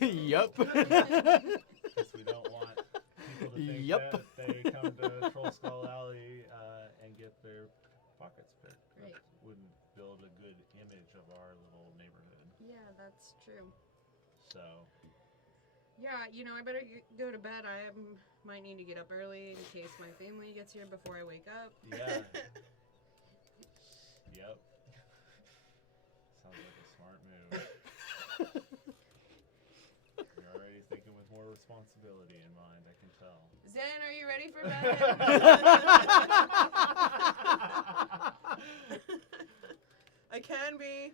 Yup. Because we don't want people to think Yup. that they come to Trollskull Alley and get their pockets picked. Right. That wouldn't build a good image of our little neighborhood. Yeah, that's true. So, Yeah, I better go to bed. I might need to get up early in case my family gets here before I wake up. yeah. Yep. Sounds like a smart move. You're already thinking with more responsibility in mind, I can tell. Zen, are you ready for bed? I can be.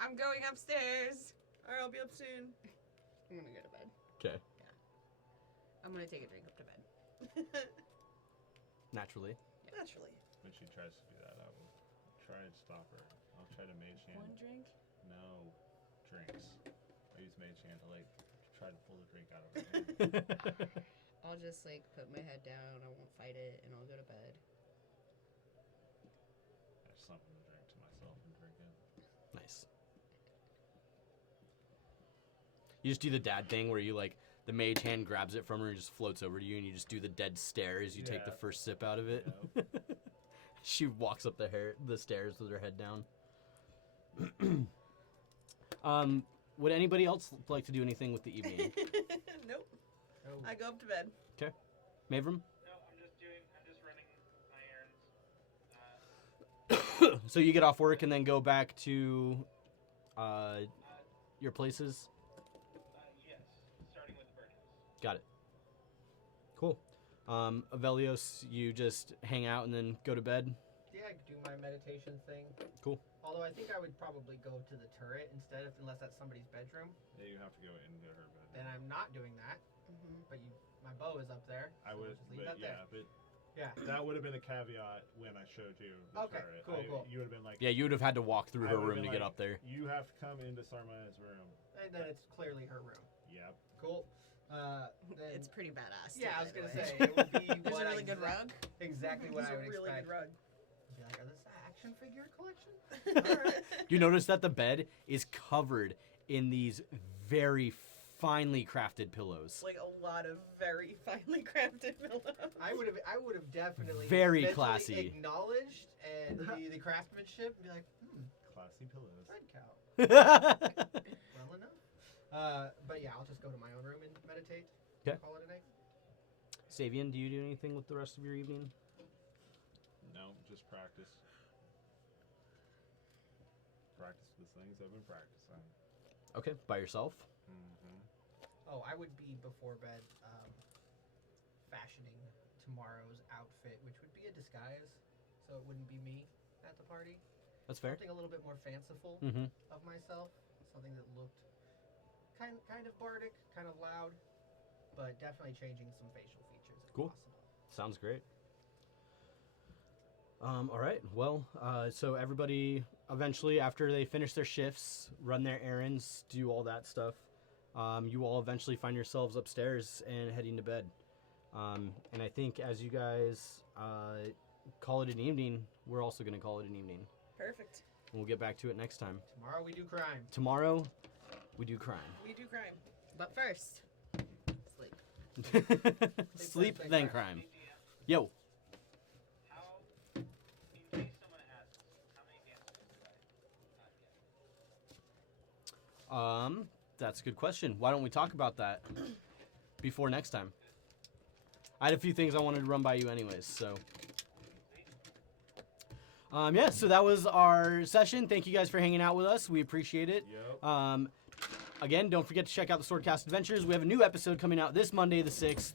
I'm going upstairs. Alright, I'll be up soon. I'm gonna go to bed. Okay. I'm gonna take a drink up to bed. Naturally. Naturally. When she tries to do that, I will try to stop her. I'll try to mage hand. One drink? No drinks. I use mage hand to like try to pull the drink out of her hand. I'll just like put my head down. I won't fight it, and I'll go to bed. I have something to drink to myself and drink it. Nice. You just do the dad thing where you like the mage hand grabs it from her and just floats over to you, and you just do the dead stare as you take the first sip out of it. Yep. She walks up the stairs with her head down. Would anybody else like to do anything with the evening? Nope. No. I go up to bed. Mavram? No, I'm just running my errands. So you get off work and then go back to your places? Yes, starting with the birdie house. Got it. Cool. Avelios, you just hang out and then go to bed? Yeah, I could do my meditation thing. Cool. Although I think I would probably go to the turret instead, unless that's somebody's bedroom. Yeah, you have to go into her bed. Then I'm not doing that. Mm-hmm. But my bow is up there. I so would, just leave but that there. Yeah. that would have been a caveat when I showed you the Okay, turret. cool. You would have been like, Yeah, you would have had to walk through I her would've room to been get like, up there. You have to come into Sarma's room. And then it's clearly her room. Yep. Cool. Then, It's pretty badass. yeah, I was by the gonna way. say it would be There's what a really good rug. Exactly what There's I would a really expect. good rug. I'd be like, are this action figure collection? Alright. You notice that the bed is covered in these very finely crafted pillows. Like a lot of very finely crafted pillows. I would have definitely Very mentally classy. acknowledged and the craftsmanship and be like, Classy pillows. red cow. Well enough. But yeah, I'll just go to my own room and meditate. 'Kay. Call it a night. Savian, do you do anything with the rest of your evening? No, just practice. Practice the things I've been practicing. Okay, by yourself? Mm-hmm. Oh, I would be before bed fashioning tomorrow's outfit, which would be a disguise, so it wouldn't be me at the party. That's fair. Something a little bit more fanciful Mm-hmm. of myself. Something that looked kind of bardic, kind of loud, but definitely changing some facial features if Cool. possible. Sounds great. All right. Well, so everybody eventually, after they finish their shifts, run their errands, do all that stuff, you all eventually find yourselves upstairs and heading to bed. And I think as you guys call it an evening, we're also going to call it an evening. Perfect. And we'll get back to it next time. Tomorrow we do crime. Tomorrow, we do crime. We do crime. But first, sleep. Sleep, Sleep, then then crime. Hey, GM, Yo. how, in case someone asks, how many dances did I get? That's a good question. Why don't we talk about that before next time? I had a few things I wanted to run by you anyways, so. Yeah, so that was our session. Thank you guys for hanging out with us. We appreciate it. Yep. Again, don't forget to check out the Swordcast Adventures. We have a new episode coming out this Monday the 6th.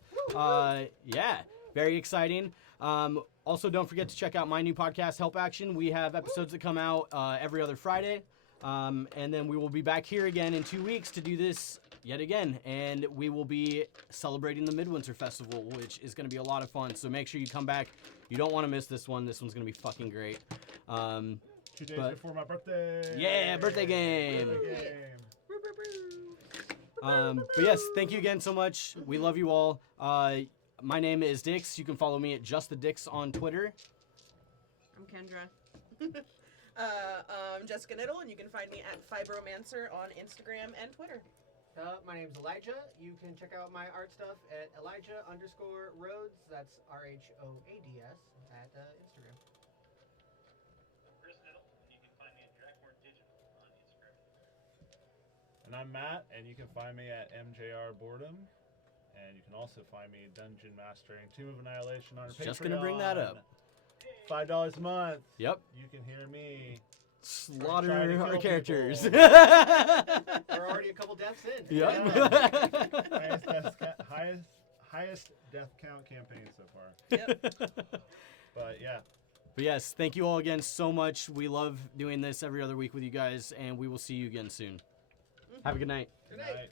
Yeah, very exciting. Also, don't forget to check out my new podcast, Help Action. We have episodes that come out every other Friday. And then we will be back here again in 2 weeks to do this yet again. And we will be celebrating the Midwinter Festival, which is going to be a lot of fun. So make sure you come back. You don't want to miss this one. This one's going to be fucking great. 2 days but- before my birthday. Yeah, birthday game. Birthday game. But yes, thank you again so much. We love you all. My name is Dix. You can follow me at Just the Dix on Twitter. I'm Kendra. I'm Jessica Niddle, and you can find me at Fibromancer on Instagram and Twitter. My name's Elijah. You can check out my art stuff at Elijah_Rhodes. That's RHOADS at Instagram. Chris Niddle, and you can find me at Drakmore Digital on Instagram. And I'm Matt, and you can find me at MJR Boredom. And you can also find me Dungeon Mastering Tomb of Annihilation on Patreon. Just gonna bring that up. $5 a month. Yep. You can hear me. Slaughter Trying to our kill characters. people. We're already a couple deaths in. Yep. highest death count campaign so far. Yep. But yeah. But yes, thank you all again so much. We love doing this every other week with you guys, and we will see you again soon. Have a good night. Good night. Night.